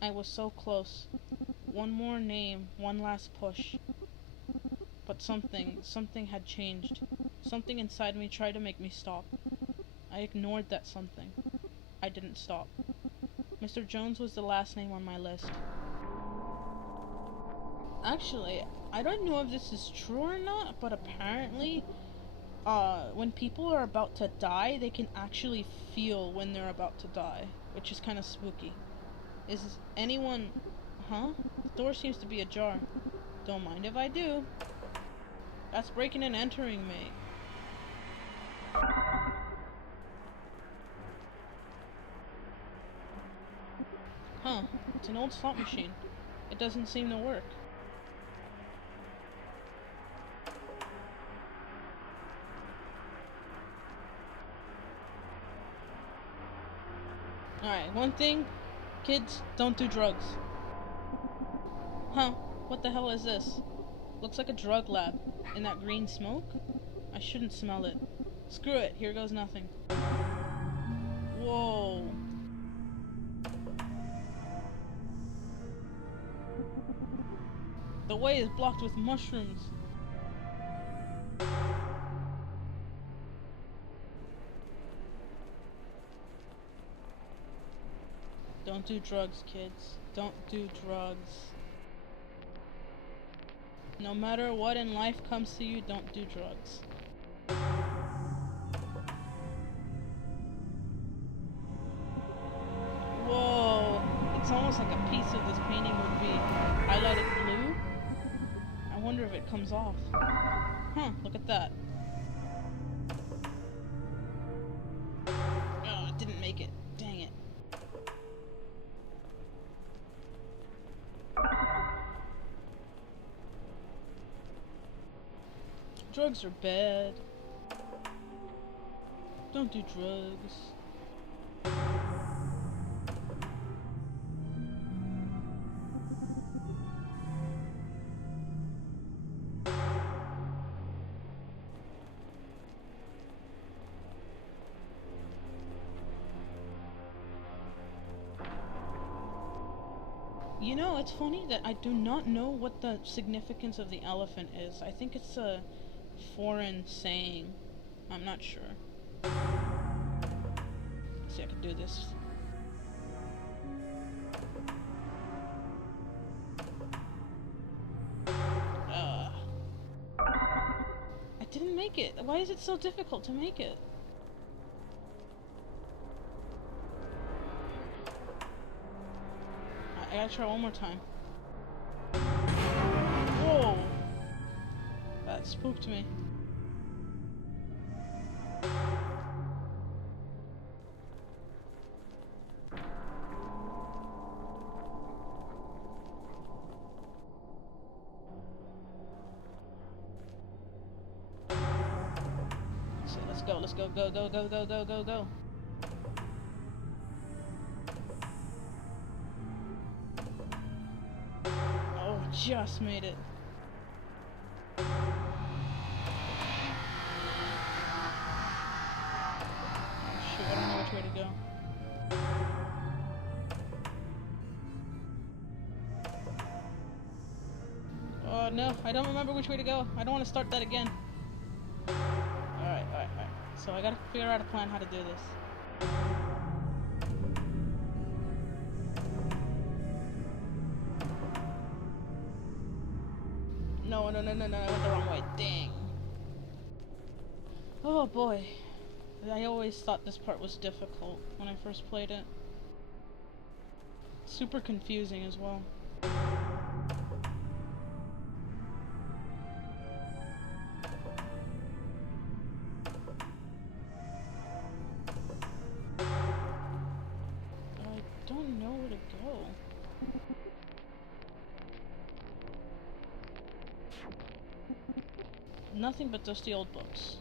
I was so close. One more name, one last push. But something had changed. Something inside me tried to make me stop. I ignored that something. I didn't stop. Mr. Jones was the last name on my list. Actually, I don't know if this is true or not, but apparently, when people are about to die, they can actually feel when they're about to die, which is kind of spooky. Is anyone... Huh? The door seems to be ajar. Don't mind if I do. That's breaking and entering me. Huh, it's an old slot machine. It doesn't seem to work. Alright, one thing, kids, don't do drugs. Huh, what the hell is this? Looks like a drug lab. In that green smoke? I shouldn't smell it. Screw it, here goes nothing. Whoa. The way is blocked with mushrooms. Don't do drugs, kids. Don't do drugs. No matter what in life comes to you, don't do drugs. It's almost like a piece of this painting would be highlighted blue. I wonder if it comes off. Huh, look at that. Oh, it didn't make it. Dang it. Drugs are bad. Don't do drugs. You know, it's funny that I do not know what the significance of the elephant is. I think it's a foreign saying. I'm not sure. Let's see, I could do this. I didn't make it. Why is it so difficult to make it? I gotta try one more time. Whoa! That spooked me. Let's go, go, go, go, go, go, go, go. Oh, just made it. Oh, shoot, I don't know which way to go. Oh no, I don't remember which way to go. I don't want to start that again. Alright. So I gotta figure out a plan how to do this. No, I went the wrong way. Dang. Oh boy. I always thought this part was difficult when I first played it. Super confusing as well. I don't know where to go. Nothing but dusty old books.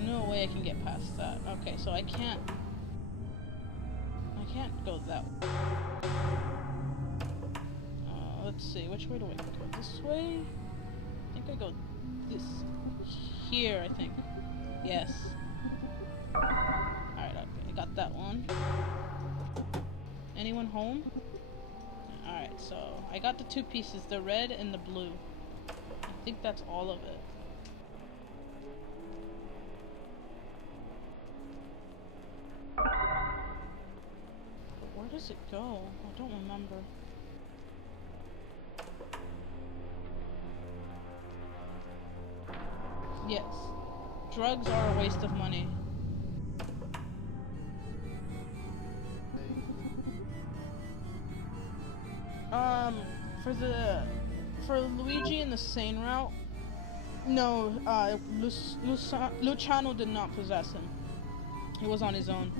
No way I can get past that. Okay, so I can't go that way. Let's see, which way do I go? This way? I think I go this here, I think. Yes. Alright, I got that one. Anyone home? Alright, so I got the two pieces, the red and the blue. I think that's all of it. But where does it go? I don't remember. Yes. Drugs are a waste of money. For Luigi in the sane route, no, Luciano did not possess him. He was on his own.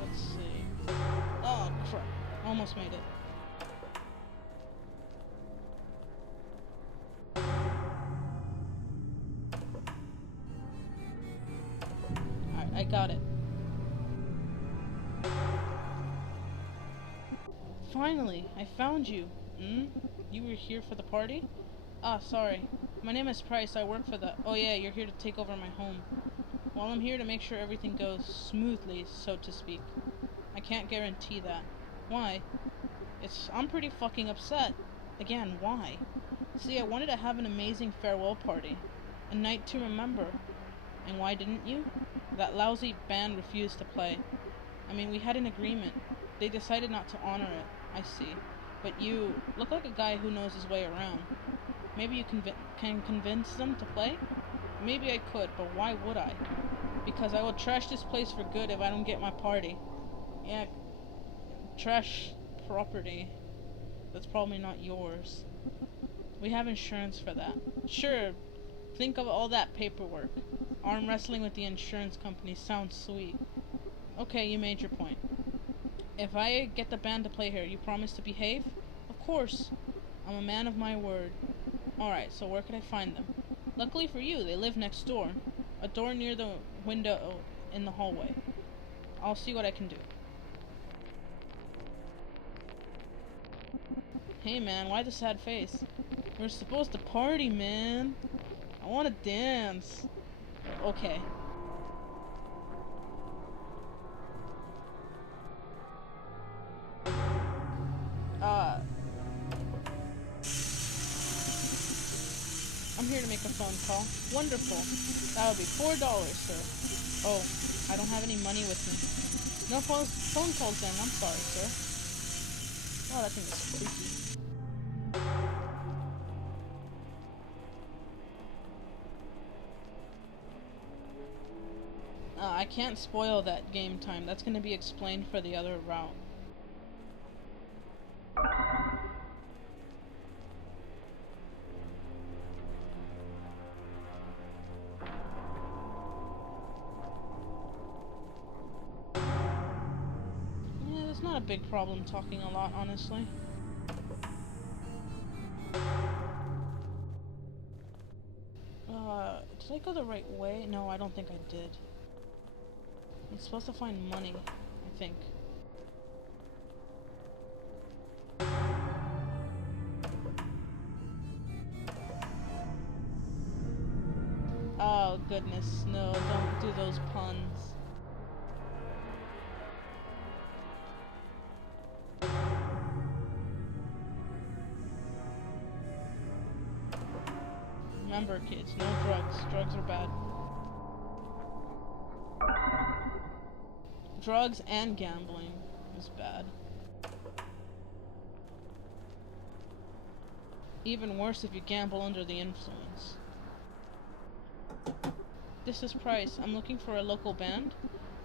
Let's see. Oh crap! Almost made it. I got it. Finally, I found you. You were here for the party? Ah, sorry. My name is Price. I work for the... Oh yeah, you're here to take over my home. Well, I'm here to make sure everything goes smoothly, so to speak. I can't guarantee that. Why? I'm pretty fucking upset. Again, why? See, I wanted to have an amazing farewell party. A night to remember. And why didn't you? That lousy band refused to play. I mean, we had an agreement. They decided not to honor it. I see. But you look like a guy who knows his way around. Maybe you can convince them to play? Maybe I could, but why would I? Because I will trash this place for good if I don't get my party. Yeah, trash property. That's probably not yours. We have insurance for that. Sure, think of all that paperwork. Arm wrestling with the insurance company sounds sweet. Okay, you made your point. If I get the band to play here, you promise to behave? Of course. I'm a man of my word. Alright, so where could I find them? Luckily for you, they live next door. A door near the window in the hallway. I'll see what I can do. Hey man, why the sad face? We're supposed to party, man. I want to dance. Okay. I'm here to make a phone call. Wonderful. That would be $4, sir. Oh, I don't have any money with me. No phone calls then. I'm sorry, sir. Oh, that thing is freaky. I can't spoil that game time. That's going to be explained for the other route. Yeah, that's not a big problem talking a lot, honestly. Did I go the right way? No, I don't think I did. I'm supposed to find money, I think. Oh, goodness. No, don't do those puns. Remember, kids, no drugs. Drugs are bad. Drugs and gambling is bad. Even worse if you gamble under the influence. This is Price. I'm looking for a local band.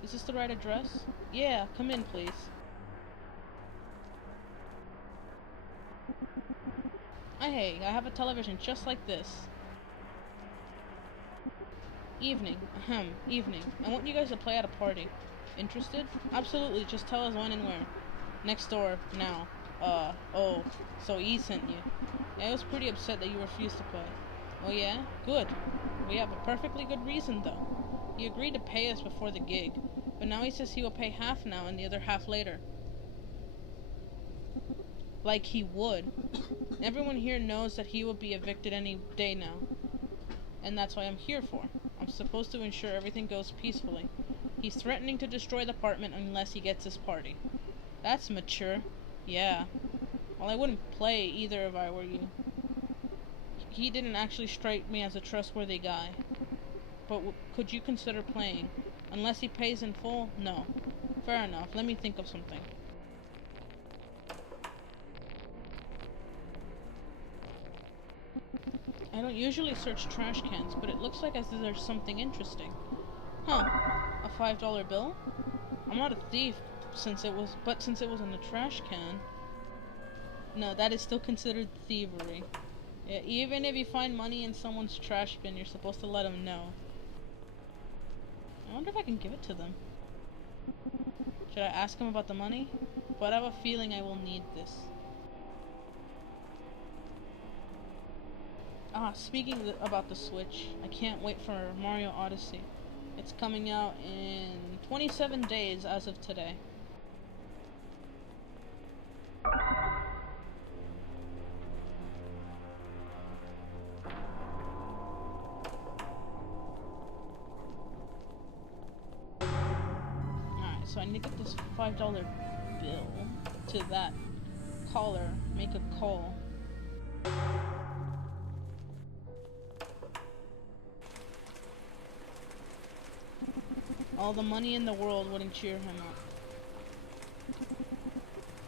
Is this the right address? Yeah, come in, please. Hey, I have a television just like this. Evening. Evening. I want you guys to play at a party. Interested? Absolutely, just tell us when and where. Next door, now. Oh, so E sent you. Yeah, I was pretty upset that you refused to play. Oh yeah? Good. We have a perfectly good reason, though. He agreed to pay us before the gig, but now he says he will pay half now and the other half later. Like he would. Everyone here knows that he will be evicted any day now. And that's why I'm here for. I'm supposed to ensure everything goes peacefully. He's threatening to destroy the apartment unless he gets his party. That's mature. Yeah. Well, I wouldn't play either if I were you. He didn't actually strike me as a trustworthy guy. But could you consider playing? Unless he pays in full? No. Fair enough. Let me think of something. I don't usually search trash cans, but it looks like as if there's something interesting. Huh. A $5 bill? I'm not a thief, since it was in a trash can. No, that is still considered thievery. Yeah, even if you find money in someone's trash bin, you're supposed to let them know. I wonder if I can give it to them. Should I ask them about the money? But I have a feeling I will need this. Speaking about the Switch, I can't wait for Mario Odyssey. It's coming out in 27 days as of today. Alright, so I need to get this $5 bill to that caller, make a call. All the money in the world wouldn't cheer him up.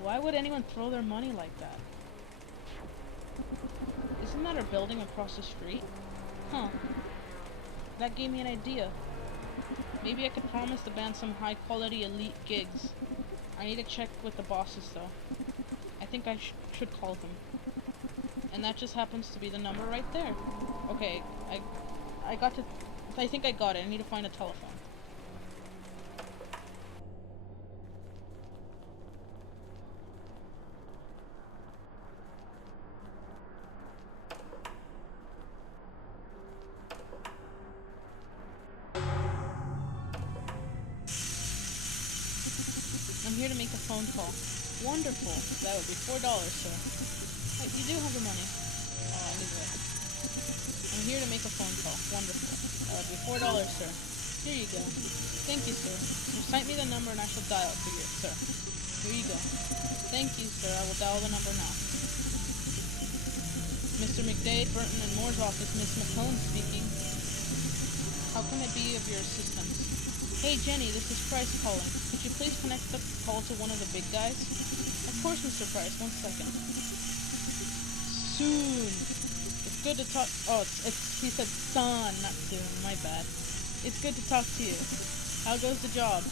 Why would anyone throw their money like that? Isn't that our building across the street? Huh. That gave me an idea. Maybe I could promise the band some high-quality elite gigs. I need to check with the bosses, though. I think I should call them. And that just happens to be the number right there. Okay, I think I got it. I need to find a telephone. I'm here to make a phone call. Wonderful. That would be $4, sir. Wait, you do have the money. Oh, I knew that. I'm here to make a phone call. Wonderful. That would be $4, sir. Here you go. Thank you, sir. Recite me the number and I shall dial it for you, sir. Here you go. Thank you, sir. I will dial the number now. Mr. McDade, Burton and Moore's office, Miss McClellan speaking. How can I be of your assistance? Hey, Jenny, this is Price calling. Could you please connect the call to one of the big guys? Of course, Mr. Price. 1 second. Soon. It's good to talk. Oh, he said son, not soon. My bad. It's good to talk to you. How goes the job?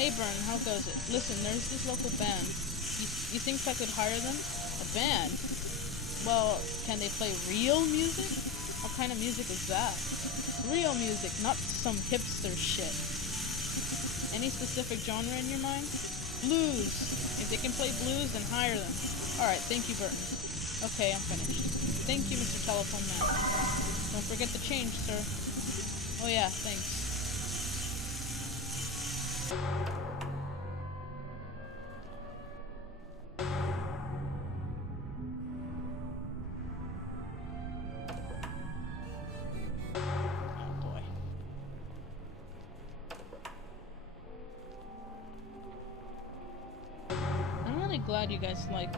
Hey, Burton, how goes it? Listen, there's this local band. You think I could hire them? A band? Well, can they play real music? What kind of music is that? Real music, not some hipster shit. Any specific genre in your mind? Blues. If they can play blues, then hire them. Alright, thank you, Burton. Okay, I'm finished. Thank you, Mr. Telephone Man. Don't forget the change, sir. Oh yeah, thanks. Glad you guys like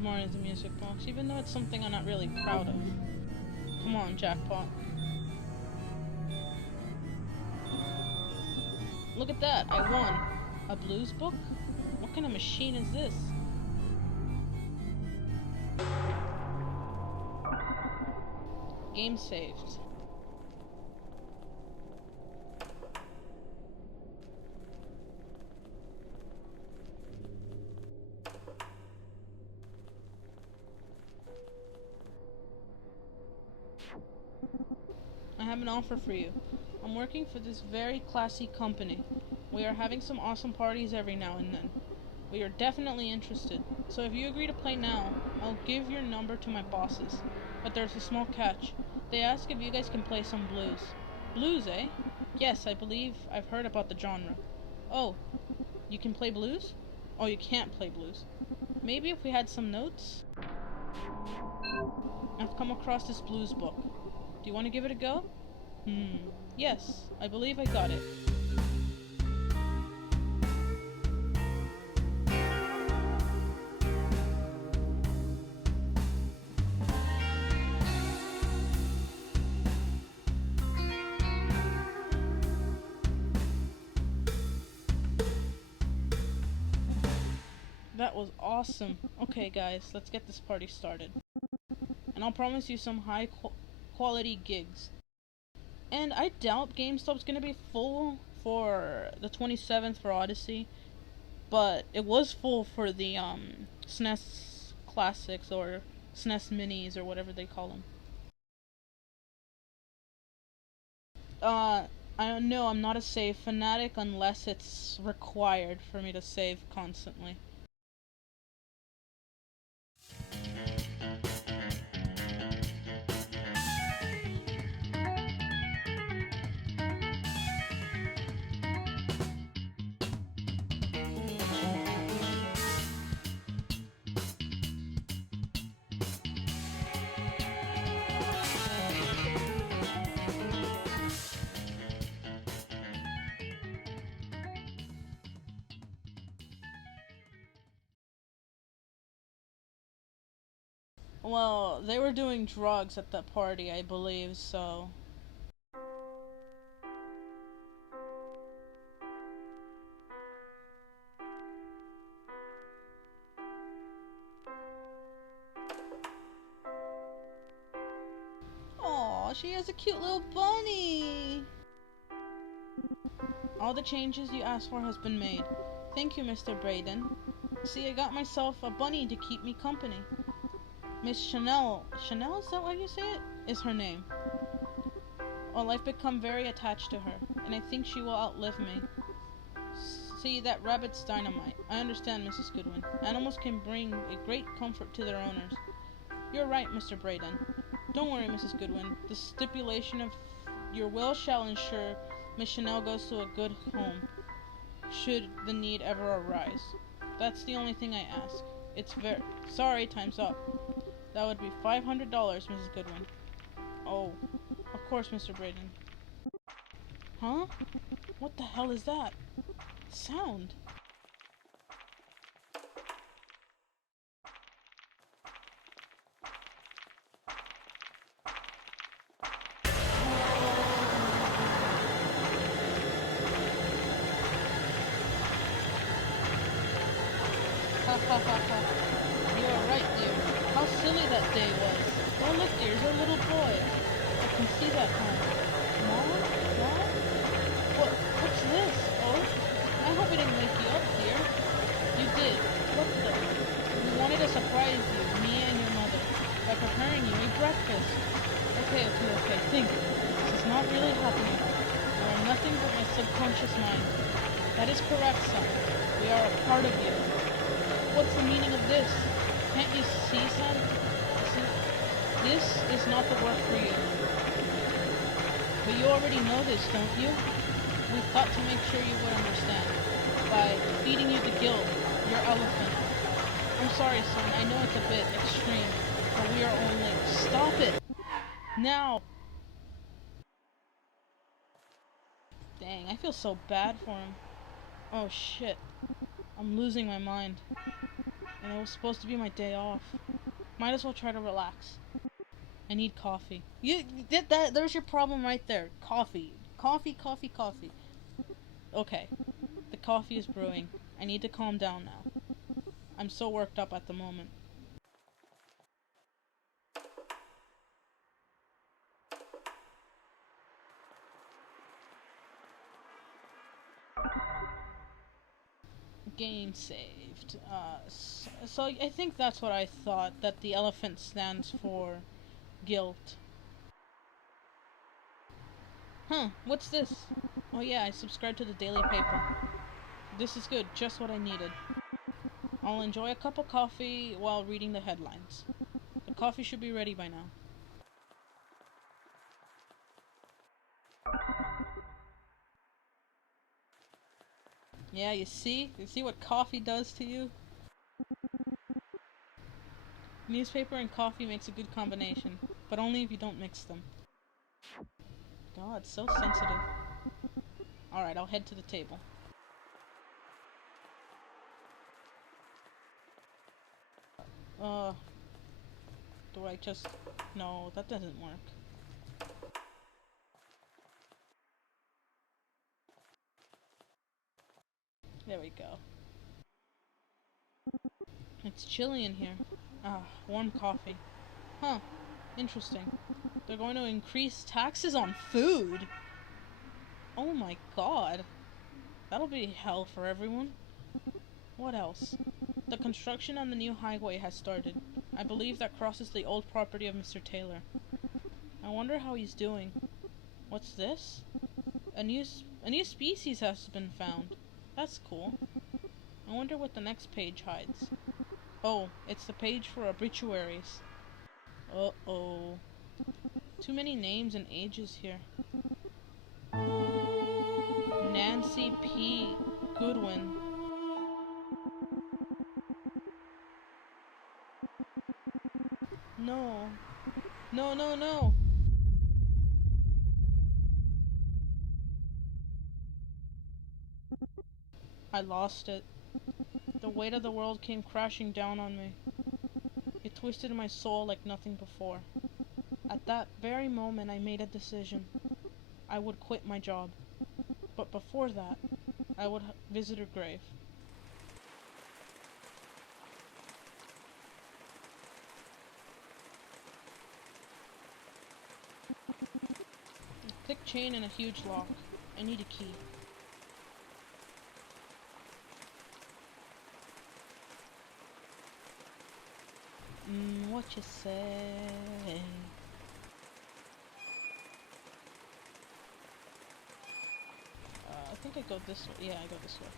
Mario the Music Box, even though it's something I'm not really proud of. Come on, jackpot. Look at that, I won. A blues book? What kind of machine is this? Game saved. I have an offer for you. I'm working for this very classy company. We are having some awesome parties every now and then. We are definitely interested. So if you agree to play now, I'll give your number to my bosses. But there's a small catch. They ask if you guys can play some blues. Blues, eh? Yes, I believe I've heard about the genre. Oh, you can play blues? Oh, you can't play blues. Maybe if we had some notes? I've come across this blues book. Do you want to give it a go? Yes, I believe I got it. That was awesome. Okay guys, let's get this party started. And I'll promise you some high quality gigs. And I doubt GameStop's gonna be full for the 27th for Odyssey, but it was full for the SNES Classics or SNES Minis or whatever they call them. I know I'm not a save fanatic unless it's required for me to save constantly. Well, they were doing drugs at that party, I believe, so... Oh, she has a cute little bunny! All the changes you asked for has been made. Thank you, Mr. Braden. See, I got myself a bunny to keep me company. Miss Chanel, Chanel, is that what you say it? Is her name. Well, I've become very attached to her, and I think she will outlive me. See, that rabbit's dynamite. I understand, Mrs. Goodwin. Animals can bring a great comfort to their owners. You're right, Mr. Braden. Don't worry, Mrs. Goodwin. The stipulation of your will shall ensure Miss Chanel goes to a good home, should the need ever arise. That's the only thing I ask. It's very... Sorry, time's up. That would be $500, Mrs. Goodwin. Oh, of course, Mr. Braden. Huh? What the hell is that? Sound? Ha ha ha ha. You are right, dear. How silly that day was. Oh look, dear, there's a little boy. I can see that home. Mom? Mom? What's this? Oh? I hope I didn't wake you up, dear. You did. What the? We wanted to surprise you, me and your mother, by preparing you a breakfast. Okay, think. This is not really happening. You are nothing but my subconscious mind. That is correct, son. We are a part of you. What's the meaning of this? Can't you see, son? This is not the work for you. But you already know this, don't you? We thought to make sure you would understand. By feeding you the guilt, your elephant. I'm sorry, son, I know it's a bit extreme, but we are only... Stop it! Now! Dang, I feel so bad for him. Oh shit. I'm losing my mind. And it was supposed to be my day off. Might as well try to relax. I need coffee. You did that? There's your problem right there. Coffee. Coffee. Okay. The coffee is brewing. I need to calm down now. I'm so worked up at the moment. Game saved. So I think that's what I thought, that the elephant stands for guilt. Huh, what's this? Oh yeah, I subscribe to the daily paper. This is good, just what I needed. I'll enjoy a cup of coffee while reading the headlines. The coffee should be ready by now. Yeah, you see? You see what coffee does to you? Newspaper and coffee makes a good combination, but only if you don't mix them. God, so sensitive. Alright, I'll head to the table. Do I just... No, that doesn't work. There we go. It's chilly in here. Ah, warm coffee. Huh, interesting. They're going to increase taxes on food? Oh my god. That'll be hell for everyone. What else? The construction on the new highway has started. I believe that crosses the old property of Mr. Taylor. I wonder how he's doing. What's this? A new species has been found. That's cool. I wonder what the next page hides. Oh, it's the page for obituaries. Uh-oh. Too many names and ages here. Nancy P. Goodwin. No. No, no, no! I lost it. The weight of the world came crashing down on me. It twisted my soul like nothing before. At that very moment I made a decision. I would quit my job. But before that, I would visit her grave. chain and a huge lock. I need a key. What you say? I think I go this way. Yeah, I go this way.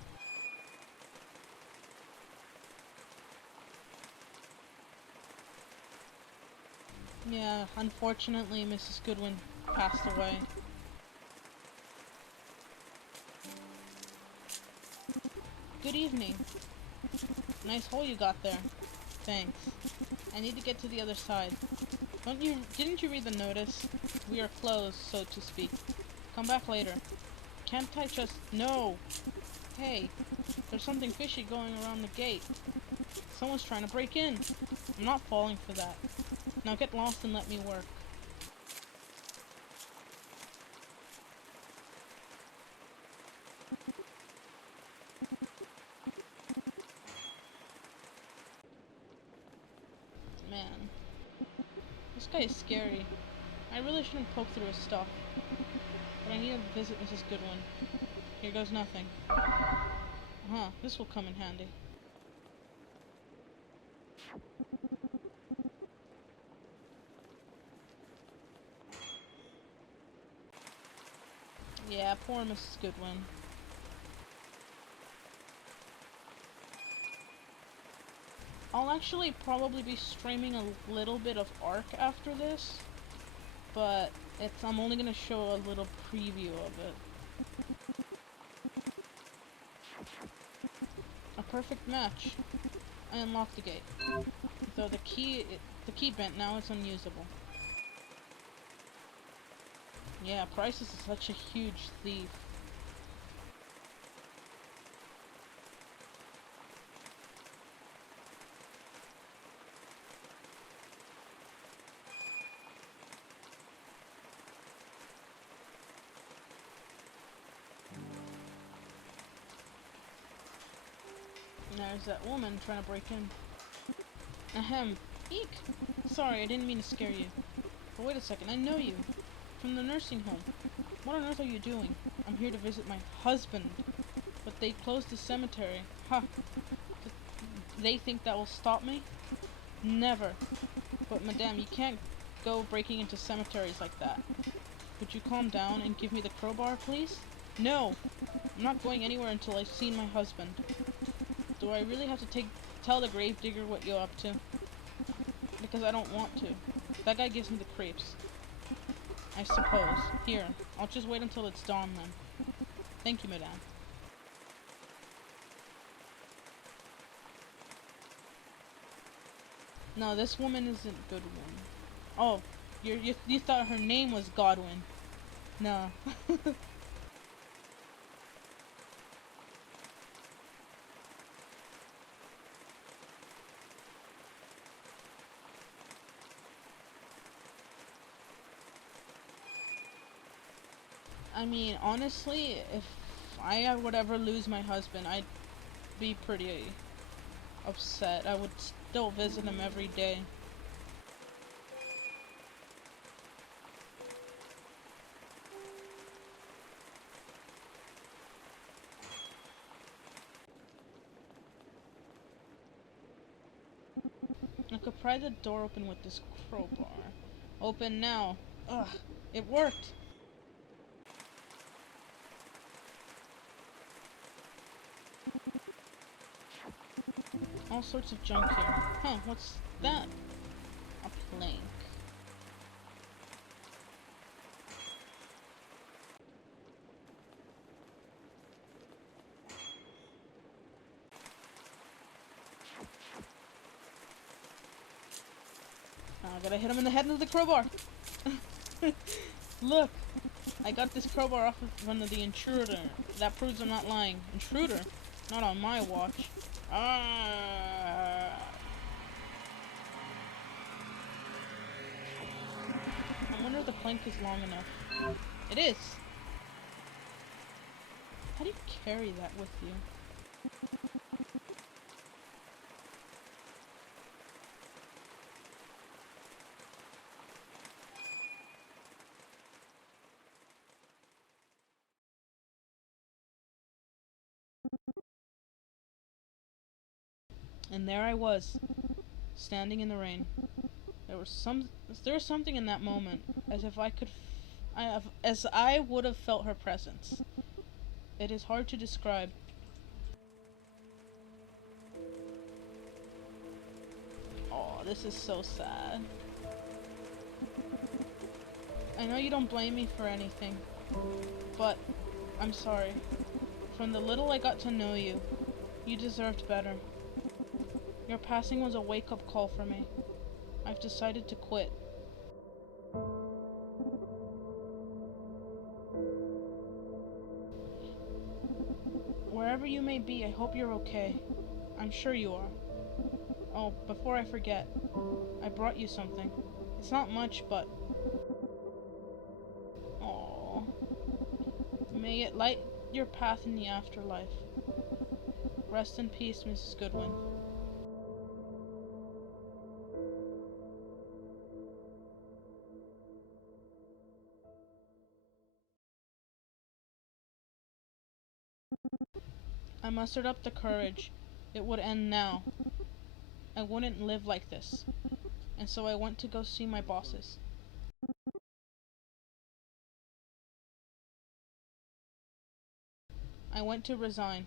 Yeah, unfortunately, Mrs. Goodwin passed away. Good evening. Nice hole you got there. Thanks. I need to get to the other side. Didn't you read the notice? We are closed, so to speak. Come back later. Can't I just... No! Hey, there's something fishy going around the gate. Someone's trying to break in. I'm not falling for that. Now get lost and let me work. Man. This guy is scary. I really shouldn't poke through his stuff. But I need to visit Mrs. Goodwin. Here goes nothing. This will come in handy. Yeah, poor Mrs. Goodwin. I'll actually probably be streaming a little bit of Arc after this, but I'm only gonna show a little preview of it. A perfect match. I unlocked the gate. Though the key bent, now it's unusable. Yeah, Price is such a huge thief. There's that woman trying to break in. Ahem. Eek! Sorry, I didn't mean to scare you. But wait a second, I know you. From the nursing home. What on earth are you doing? I'm here to visit my husband. But they closed the cemetery. Ha! They think that will stop me? Never. But madame, you can't go breaking into cemeteries like that. Would you calm down and give me the crowbar, please? No! I'm not going anywhere until I've seen my husband. Do I really have to tell the gravedigger what you're up to? Because I don't want to. That guy gives me the creeps. I suppose. Here, I'll just wait until it's dawn then. Thank you, madame. No, this woman isn't Goodwin. Oh, you thought her name was Godwin. No. I mean, honestly, if I would ever lose my husband, I'd be pretty upset. I would still visit him every day. I could pry the door open with this crowbar. Open now. Ugh, it worked! All sorts of junk here. Huh, what's that? A plank. I gotta hit him in the head with the crowbar! Look! I got this crowbar off of one of the intruder. That proves I'm not lying. Intruder? Not on my watch. I wonder if the plank is long enough. It is! How do you carry that with you? And there I was, standing in the rain. There was something in that moment, as if as I would have felt her presence. It is hard to describe. Oh, this is so sad. I know you don't blame me for anything, but I'm sorry. From the little I got to know you, you deserved better. Your passing was a wake-up call for me. I've decided to quit. Wherever you may be, I hope you're okay. I'm sure you are. Oh, before I forget, I brought you something. It's not much, but... Aww. May it light your path in the afterlife. Rest in peace, Mrs. Goodwin. I mustered up the courage. It would end now. I wouldn't live like this. And so I went to go see my bosses. I went to resign.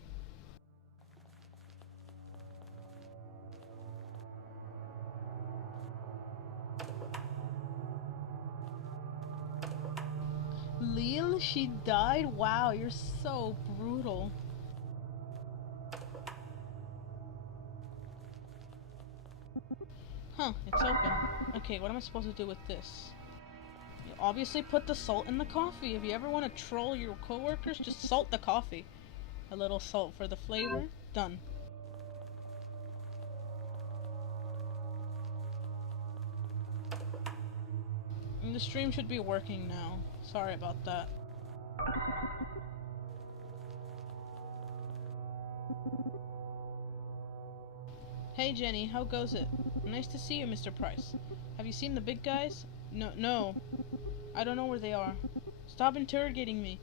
Lil, she died? Wow, you're so brutal. Huh, it's open. Okay, what am I supposed to do with this? You obviously put the salt in the coffee. If you ever want to troll your coworkers, just salt the coffee. A little salt for the flavor. Done. And the stream should be working now. Sorry about that. Hey Jenny, how goes it? Nice to see you, Mr. Price. Have you seen the big guys? No. I don't know where they are. Stop interrogating me.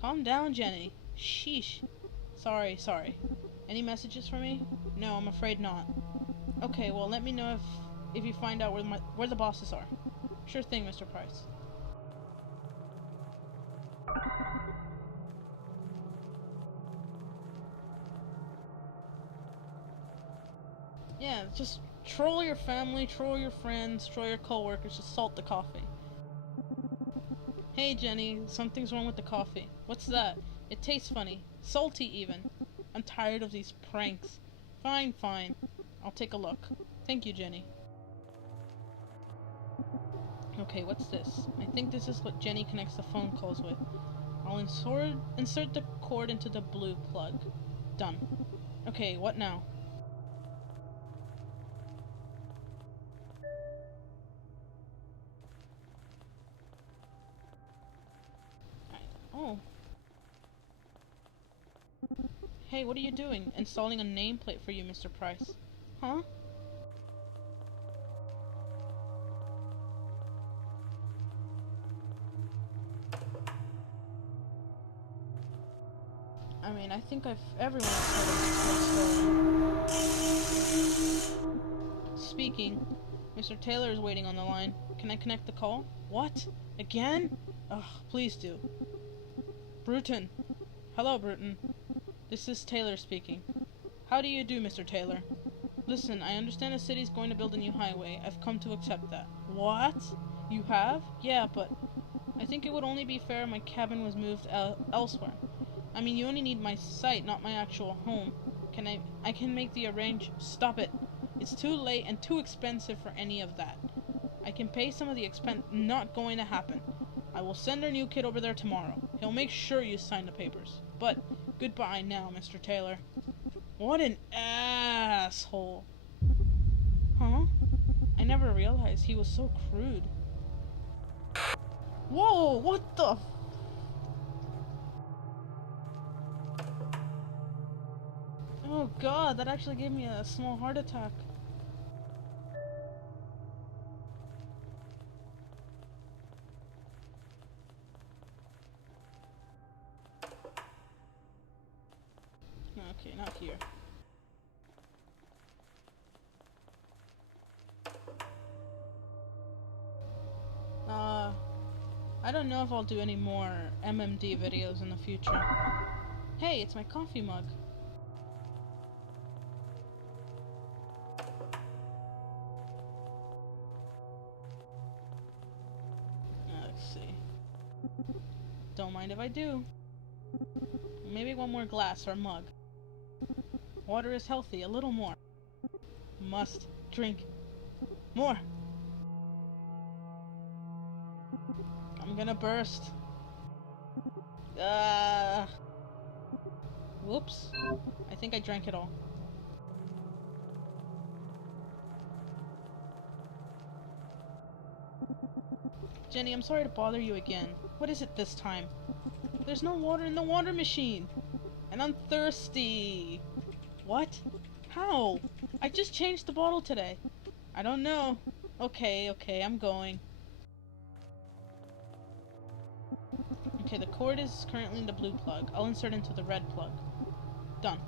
Calm down, Jenny. Sheesh. Sorry. Any messages for me? No, I'm afraid not. Okay, well, let me know if you find out where the bosses are. Sure thing, Mr. Price. Yeah, just troll your family, troll your friends, troll your coworkers, just salt the coffee. Hey Jenny, something's wrong with the coffee. What's that? It tastes funny. Salty even. I'm tired of these pranks. Fine. I'll take a look. Thank you, Jenny. Okay, what's this? I think this is what Jenny connects the phone calls with. I'll insert the cord into the blue plug. Done. Okay, what now? Oh. Hey, what are you doing? Installing a nameplate for you, Mr. Price. Huh? I mean, I think everyone has heard of this story. Speaking. Mr. Taylor is waiting on the line. Can I connect the call? What? Again? Ugh, please do. Bruton. Hello, Bruton. This is Taylor speaking. How do you do, Mr. Taylor? Listen, I understand the city's going to build a new highway. I've come to accept that. What? You have? Yeah, but I think it would only be fair if my cabin was moved elsewhere. I mean, you only need my site, not my actual home. I can make the Stop it. It's too late and too expensive for any of that. I can pay some of the expense. Not going to happen. I will send our new kid over there tomorrow. He'll make sure you sign the papers. But goodbye now, Mr. Taylor. What an asshole. Huh? I never realized he was so crude. Whoa, what the f- Oh god, that actually gave me a small heart attack. Okay, not here. I don't know if I'll do any more MMD videos in the future. Hey, it's my coffee mug. Let's see. Don't mind if I do. Maybe one more glass or mug. Water is healthy, a little more. Must drink more. I'm gonna burst. Whoops. I think I drank it all. Jenny, I'm sorry to bother you again. What is it this time? There's no water in the water machine. And I'm thirsty. What? How? I just changed the bottle today. I don't know. Okay, I'm going. Okay, the cord is currently in the blue plug. I'll insert into the red plug. Done.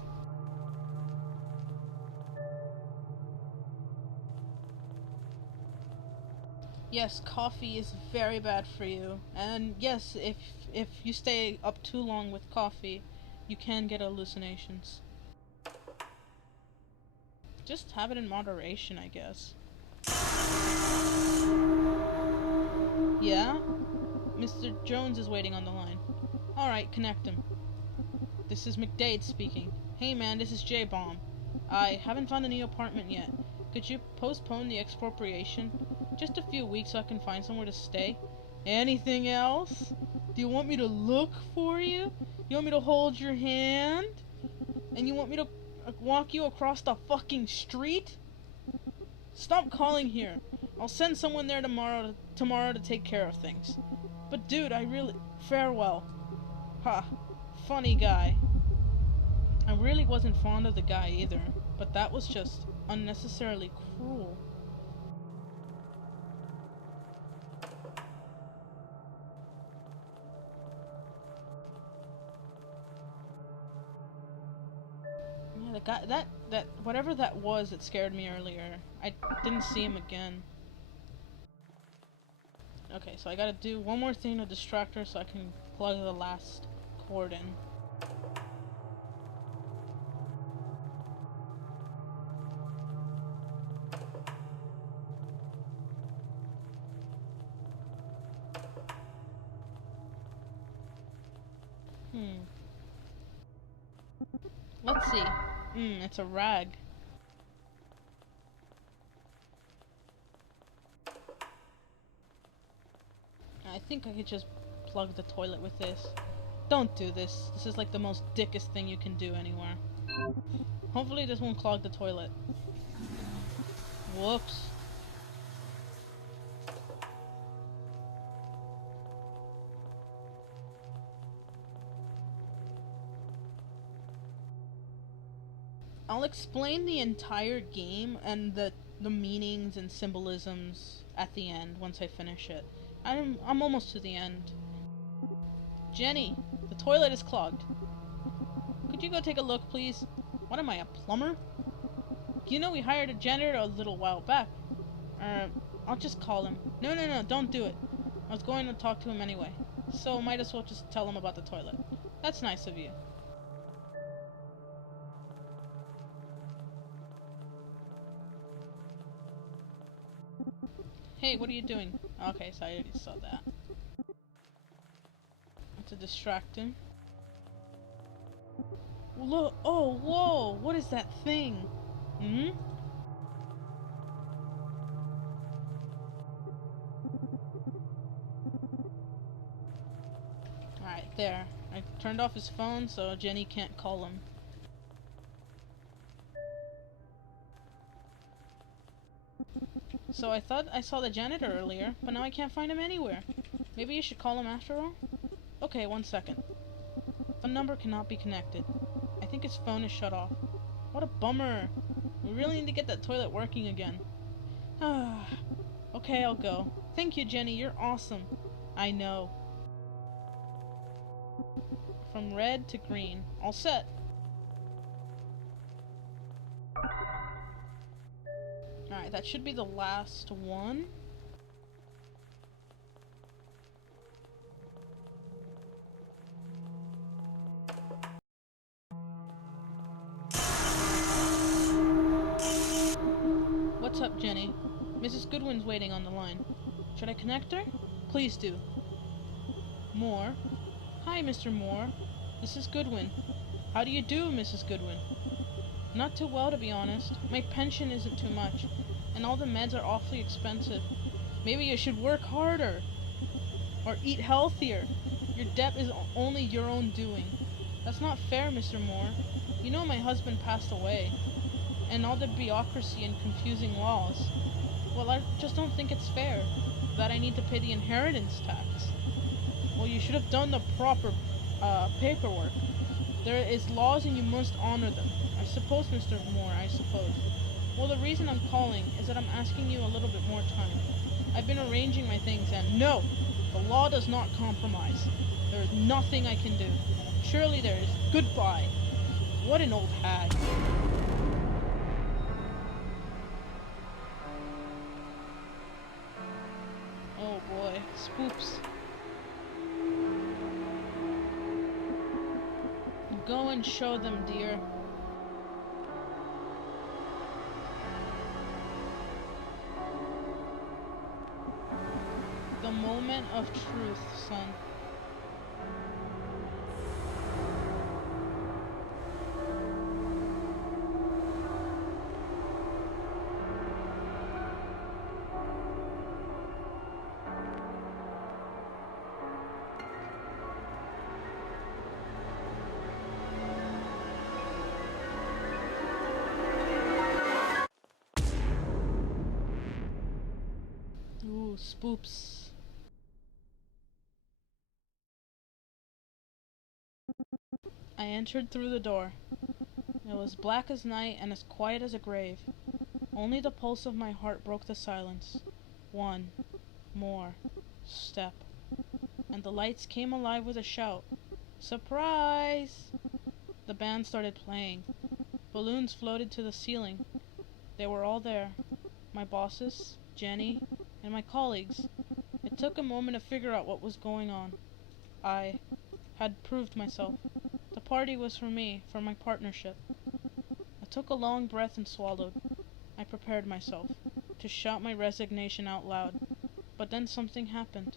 Yes, coffee is very bad for you. And yes, if you stay up too long with coffee, you can get hallucinations. Just have it in moderation, I guess. Yeah? Mr. Jones is waiting on the line. Alright, connect him. This is McDade speaking. Hey man, this is J-Bomb. I haven't found a new apartment yet. Could you postpone the expropriation? Just a few weeks so I can find somewhere to stay? Anything else? Do you want me to look for you? You want me to hold your hand? And you want me to walk you across the fucking street? Stop calling here. I'll send someone there tomorrow to take care of things. But dude, I really... Farewell. Ha. Funny guy. I really wasn't fond of the guy either, but that was just unnecessarily cruel. Yeah, the guy, that whatever that was that scared me earlier, I didn't see him again. Okay, so I gotta do one more thing to distract her so I can plug the last cord in. Let's see. It's a rag. I think I could just plug the toilet with this. Don't do this. This is like the most dickest thing you can do anywhere. Hopefully this won't clog the toilet. Whoops. I'll explain the entire game and the meanings and symbolisms at the end once I finish it. I'm almost to the end. Jenny, the toilet is clogged. Could you go take a look, please? What am I, a plumber? You know we hired a janitor a little while back. I'll just call him. No, don't do it. I was going to talk to him anyway. So might as well just tell him about the toilet. That's nice of you. Hey, what are you doing? Okay, so I already saw that. To distract him. Look! Oh, whoa! What is that thing? Alright, there. I turned off his phone so Jenny can't call him. So I thought I saw the janitor earlier, but now I can't find him anywhere. Maybe you should call him after all? Okay, 1 second. Phone number cannot be connected. I think his phone is shut off. What a bummer. We really need to get that toilet working again. Okay, I'll go. Thank you, Jenny. You're awesome. I know. From red to green. All set. Alright, that should be the last one. up, Jenny. Mrs. Goodwin's waiting on the line. Should I connect her? Please do. Moore? Hi, Mr. Moore. This is Goodwin. How do you do, Mrs. Goodwin? Not too well, to be honest. My pension isn't too much, and all the meds are awfully expensive. Maybe you should work harder, or eat healthier. Your debt is only your own doing. That's not fair, Mr. Moore. You know my husband passed away, and all the bureaucracy and confusing laws. Well, I just don't think it's fair that I need to pay the inheritance tax. Well, you should have done the proper paperwork. There is laws and you must honor them. I suppose, Mr. Moore, I suppose. Well, the reason I'm calling is that I'm asking you a little bit more time. I've been arranging my things and no! The law does not compromise. There is nothing I can do. Surely there is. Goodbye. What an old hag. Oh boy. Spoops. Go and show them, dear. The moment of truth, son. Ooh, spoops. I entered through the door. It was black as night and as quiet as a grave. Only the pulse of my heart broke the silence. One more step. And the lights came alive with a shout. Surprise! The band started playing. Balloons floated to the ceiling. They were all there. My bosses, Jenny, and my colleagues. It took a moment to figure out what was going on. I had proved myself. The party was for me, for my partnership. I took a long breath and swallowed. I prepared myself to shout my resignation out loud. But then something happened.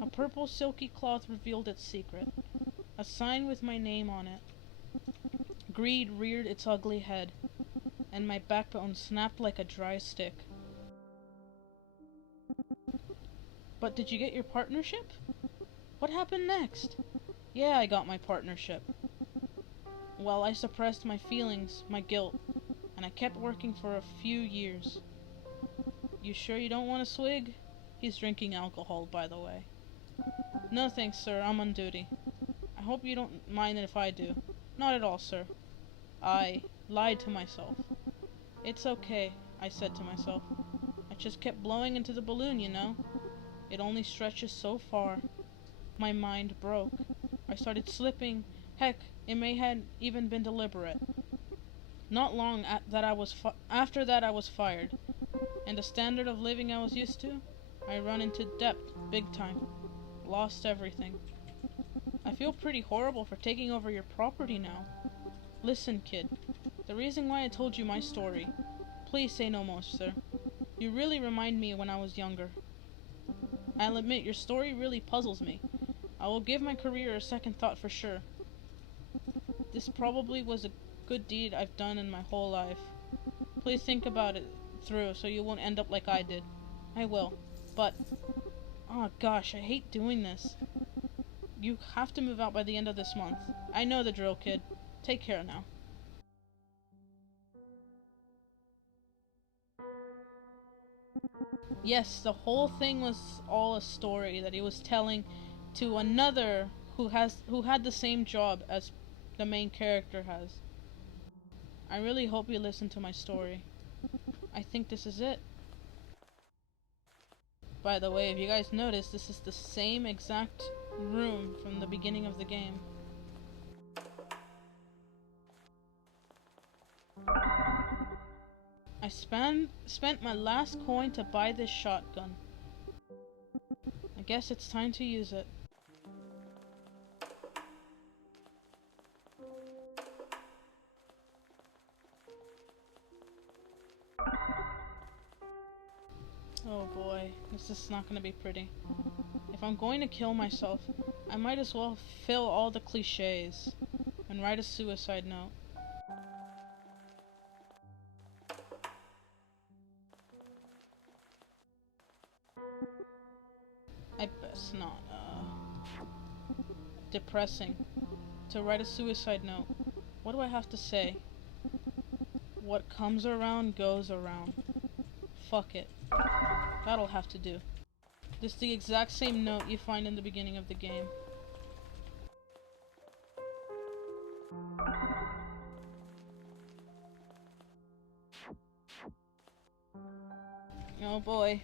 A purple silky cloth revealed its secret. A sign with my name on it. Greed reared its ugly head, and my backbone snapped like a dry stick. But did you get your partnership? What happened next? Yeah, I got my partnership. Well, I suppressed my feelings, my guilt, and I kept working for a few years. You sure you don't want a swig? He's drinking alcohol, by the way. No thanks, sir. I'm on duty. I hope you don't mind if I do. Not at all, sir. I lied to myself. It's okay, I said to myself. I just kept blowing into the balloon, you know. It only stretches so far. My mind broke. I started slipping. Heck, it may have even been deliberate. Not long after that I was fired. And the standard of living I was used to, I run into debt, big time. Lost everything. I feel pretty horrible for taking over your property now. Listen, kid. The reason why I told you my story. Please say no more, sir. You really remind me when I was younger. I'll admit your story really puzzles me. I will give my career a second thought for sure. This probably was a good deed I've done in my whole life. Please think about it through so you won't end up like I did. I will. But, oh gosh, I hate doing this. You have to move out by the end of this month. I know the drill, kid. Take care now. Yes, the whole thing was all a story that he was telling to another who had the same job as the main character has. I really hope you listen to my story. I think this is it. By the way, if you guys notice, this is the same exact room from the beginning of the game. I spent my last coin to buy this shotgun. I guess it's time to use it. Oh boy, this is not gonna be pretty. If I'm going to kill myself, I might as well fill all the cliches and write a suicide note. I best not, depressing. To write a suicide note. What do I have to say? What comes around goes around. Fuck it. That'll have to do. This is the exact same note you find in the beginning of the game. Oh boy.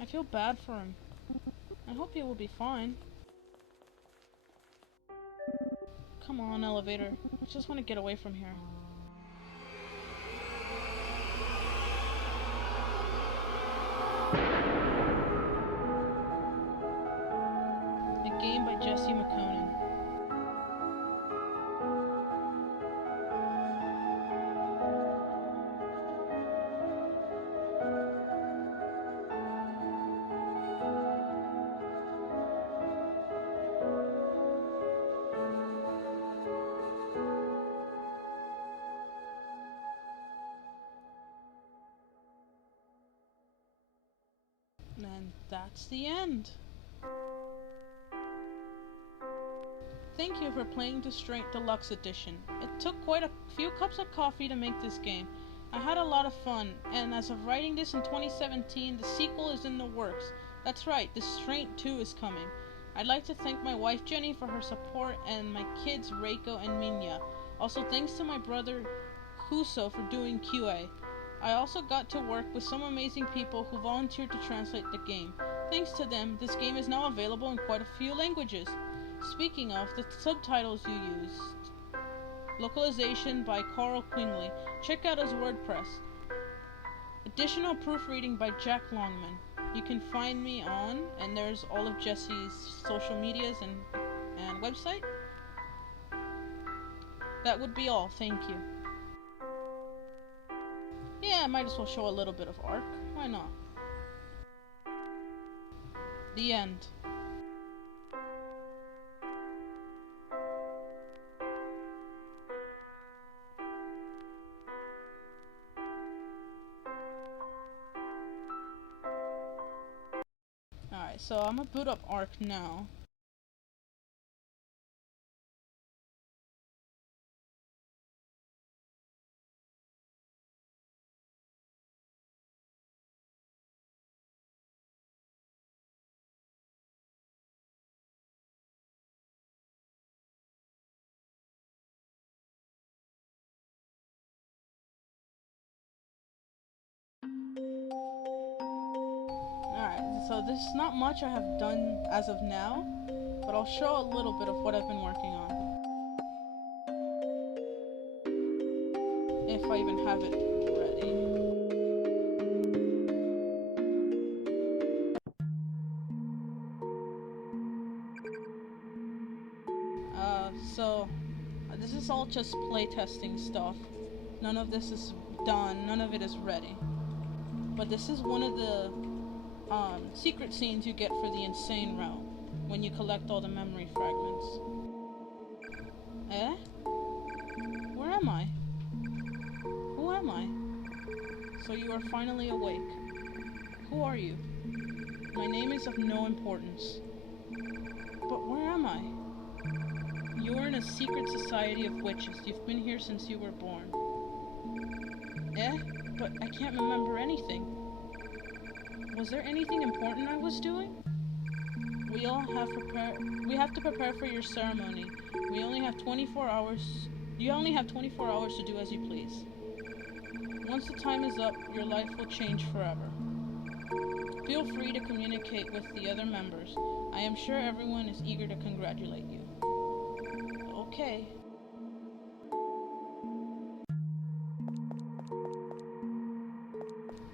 I feel bad for him. I hope he will be fine. Come on, elevator. I just want to get away from here. A game by Jesse McConan. And that's the end. Thank you for playing DISTRAINT Deluxe Edition. It took quite a few cups of coffee to make this game. I had a lot of fun, and as of writing this in 2017, the sequel is in the works. That's right, DISTRAINT 2 is coming. I'd like to thank my wife Jenny for her support, and my kids Reiko and Minya. Also thanks to my brother Huso for doing QA. I also got to work with some amazing people who volunteered to translate the game. Thanks to them, this game is now available in quite a few languages. Speaking of, the subtitles you used. Localization by Carl Quingley. Check out his WordPress. Additional proofreading by Jack Longman. You can find me on, and there's all of Jesse's social medias and website. That would be all, thank you. Yeah, I might as well show a little bit of Arc. Why not? The end. Alright, so I'm gonna boot up Arc now. Alright, so there's not much I have done as of now, but I'll show a little bit of what I've been working on. If I even have it ready. So this is all just playtesting stuff. None of this is done, none of it is ready. But this is one of the secret scenes you get for the Insane Realm when you collect all the memory fragments. Eh? Where am I? Who am I? So you are finally awake. Who are you? My name is of no importance. But where am I? You are in a secret society of witches. You've been here since you were born. Eh? But I can't remember anything. Was there anything important I was doing? We have to prepare for your ceremony. We only have 24 hours. You only have 24 hours to do as you please. Once the time is up, your life will change forever. Feel free to communicate with the other members. I am sure everyone is eager to congratulate you. Okay.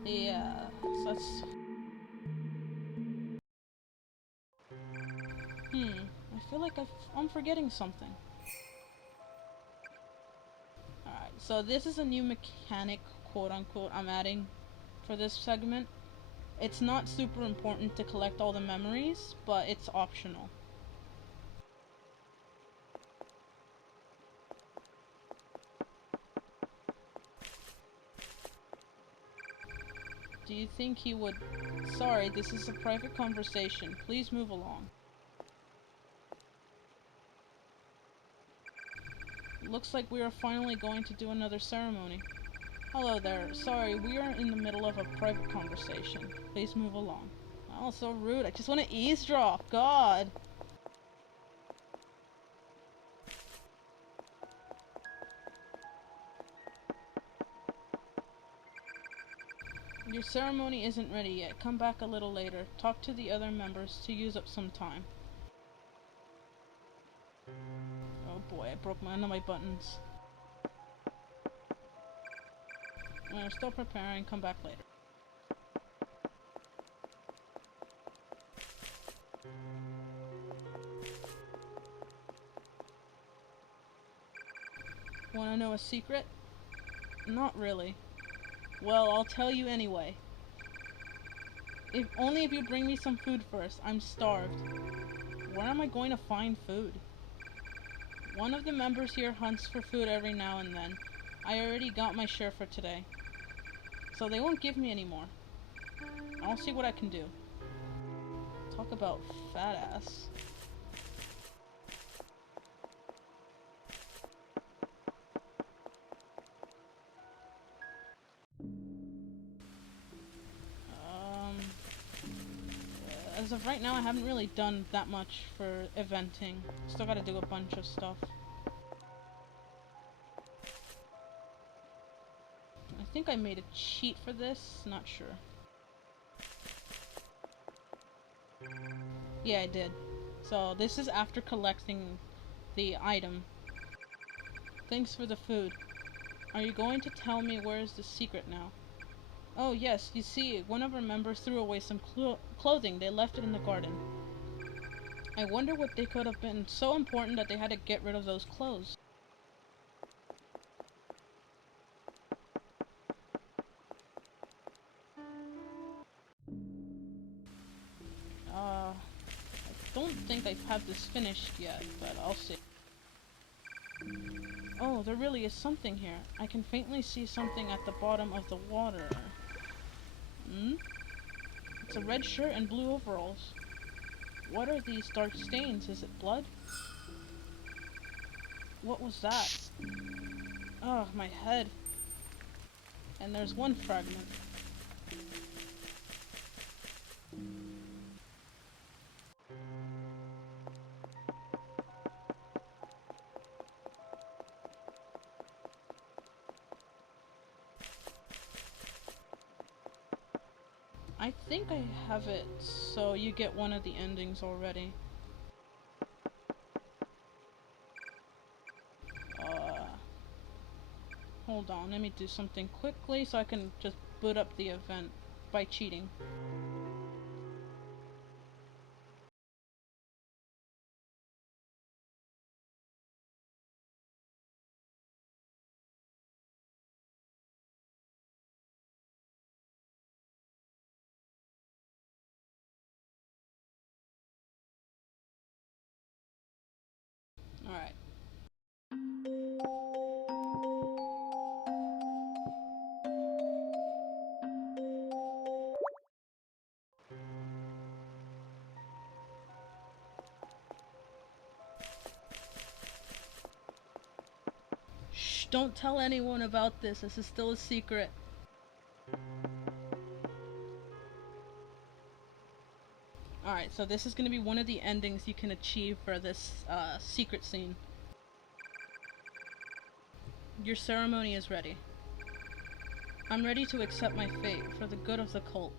Yeah, so that's... I feel like I'm forgetting something. Alright, so this is a new mechanic, quote unquote, I'm adding for this segment. It's not super important to collect all the memories, but it's optional. Do you think he would... Sorry, this is a private conversation. Please move along. Looks like we are finally going to do another ceremony. Hello there. Sorry, we are in the middle of a private conversation. Please move along. Oh, so rude. I just want to eavesdrop. God. Your ceremony isn't ready yet. Come back a little later. Talk to the other members to use up some time. Oh boy, I broke one of my buttons. We're still preparing. Come back later. Wanna know a secret? Not really. Well, I'll tell you anyway. Only if you bring me some food first. I'm starved. Where am I going to find food? One of the members here hunts for food every now and then. I already got my share for today. So they won't give me any more. I'll see what I can do. Talk about fat ass. As of right now, I haven't really done that much for eventing. Still gotta do a bunch of stuff. I think I made a cheat for this, not sure. Yeah, I did. So this is after collecting the item. Thanks for the food. Are you going to tell me where is the secret now? Oh yes, you see, one of our members threw away some clothing. They left it in the garden. I wonder what they could have been so important that they had to get rid of those clothes. I don't think I have this finished yet, but I'll see. Oh, there really is something here. I can faintly see something at the bottom of the water. It's a red shirt and blue overalls. What are these dark stains? Is it blood? What was that? Oh, my head. And there's one fragment. I think I have it, so you get one of the endings already. Hold on, let me do something quickly so I can just boot up the event by cheating. Alright. Shh, don't tell anyone about this. This is still a secret. Alright, so this is going to be one of the endings you can achieve for this secret scene. Your ceremony is ready. I'm ready to accept my fate for the good of the cult.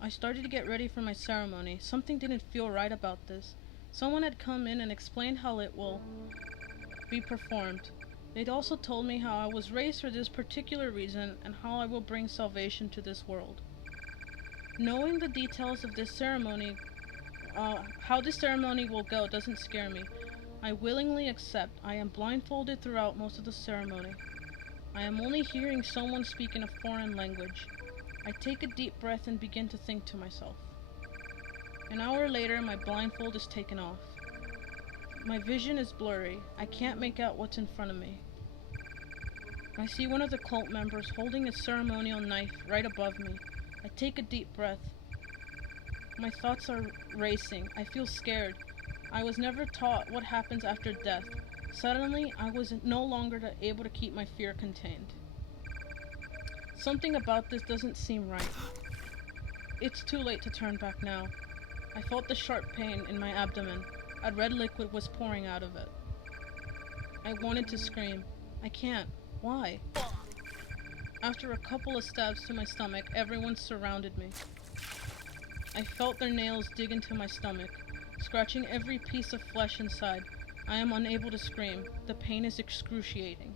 I started to get ready for my ceremony. Something didn't feel right about this. Someone had come in and explained how it will be performed. They'd also told me how I was raised for this particular reason and how I will bring salvation to this world. Knowing the details of this ceremony, How this ceremony will go doesn't scare me. I willingly accept. I am blindfolded throughout most of the ceremony. I am only hearing someone speak in a foreign language. I take a deep breath and begin to think to myself. An hour later, my blindfold is taken off. My vision is blurry. I can't make out what's in front of me. I see one of the cult members holding a ceremonial knife right above me. I take a deep breath. My thoughts are racing. I feel scared. I was never taught what happens after death. Suddenly, I was no longer able to keep my fear contained. Something about this doesn't seem right. It's too late to turn back now. I felt the sharp pain in my abdomen. A red liquid was pouring out of it. I wanted to scream. I can't. Why? After a couple of stabs to my stomach, everyone surrounded me. I felt their nails dig into my stomach, scratching every piece of flesh inside. I am unable to scream. The pain is excruciating.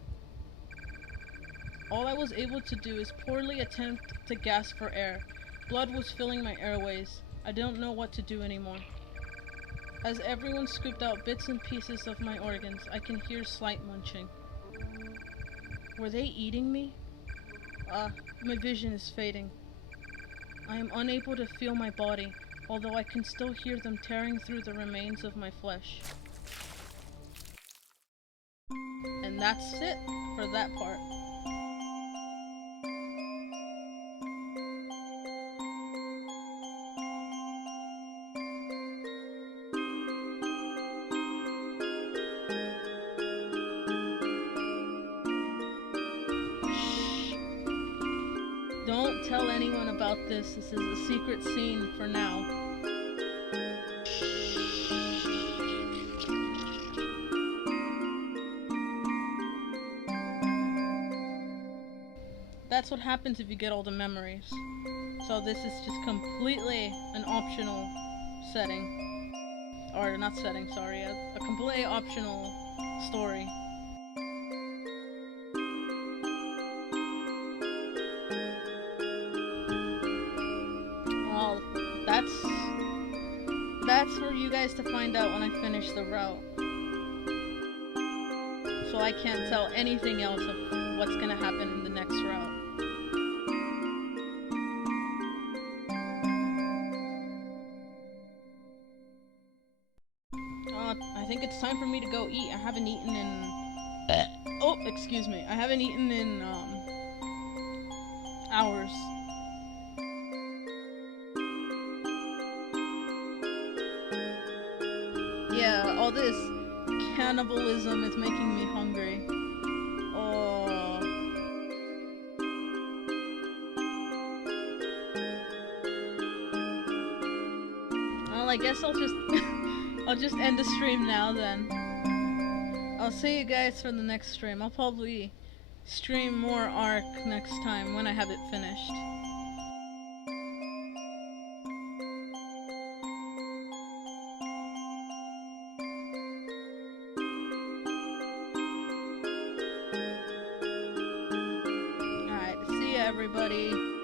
All I was able to do is poorly attempt to gasp for air. Blood was filling my airways. I don't know what to do anymore. As everyone scooped out bits and pieces of my organs, I can hear slight munching. Were they eating me? My vision is fading. I am unable to feel my body, although I can still hear them tearing through the remains of my flesh. And that's it for that part. Don't tell anyone about this. This is a secret scene for now. That's what happens if you get all the memories. So this is just completely an optional setting. Or not setting, sorry. A completely optional story. Well, that's for you guys to find out when I finish the route. So I can't tell anything else of what's gonna happen in the next route. I think it's time for me to go eat. I haven't eaten in... Oh, excuse me. I haven't eaten in, hours. Yeah, all this cannibalism is making me hungry. Oh. Well, I guess I'll just... I'll just end the stream now then. I'll see you guys for the next stream. I'll probably stream more Arc next time when I have it finished. Alright, see ya everybody.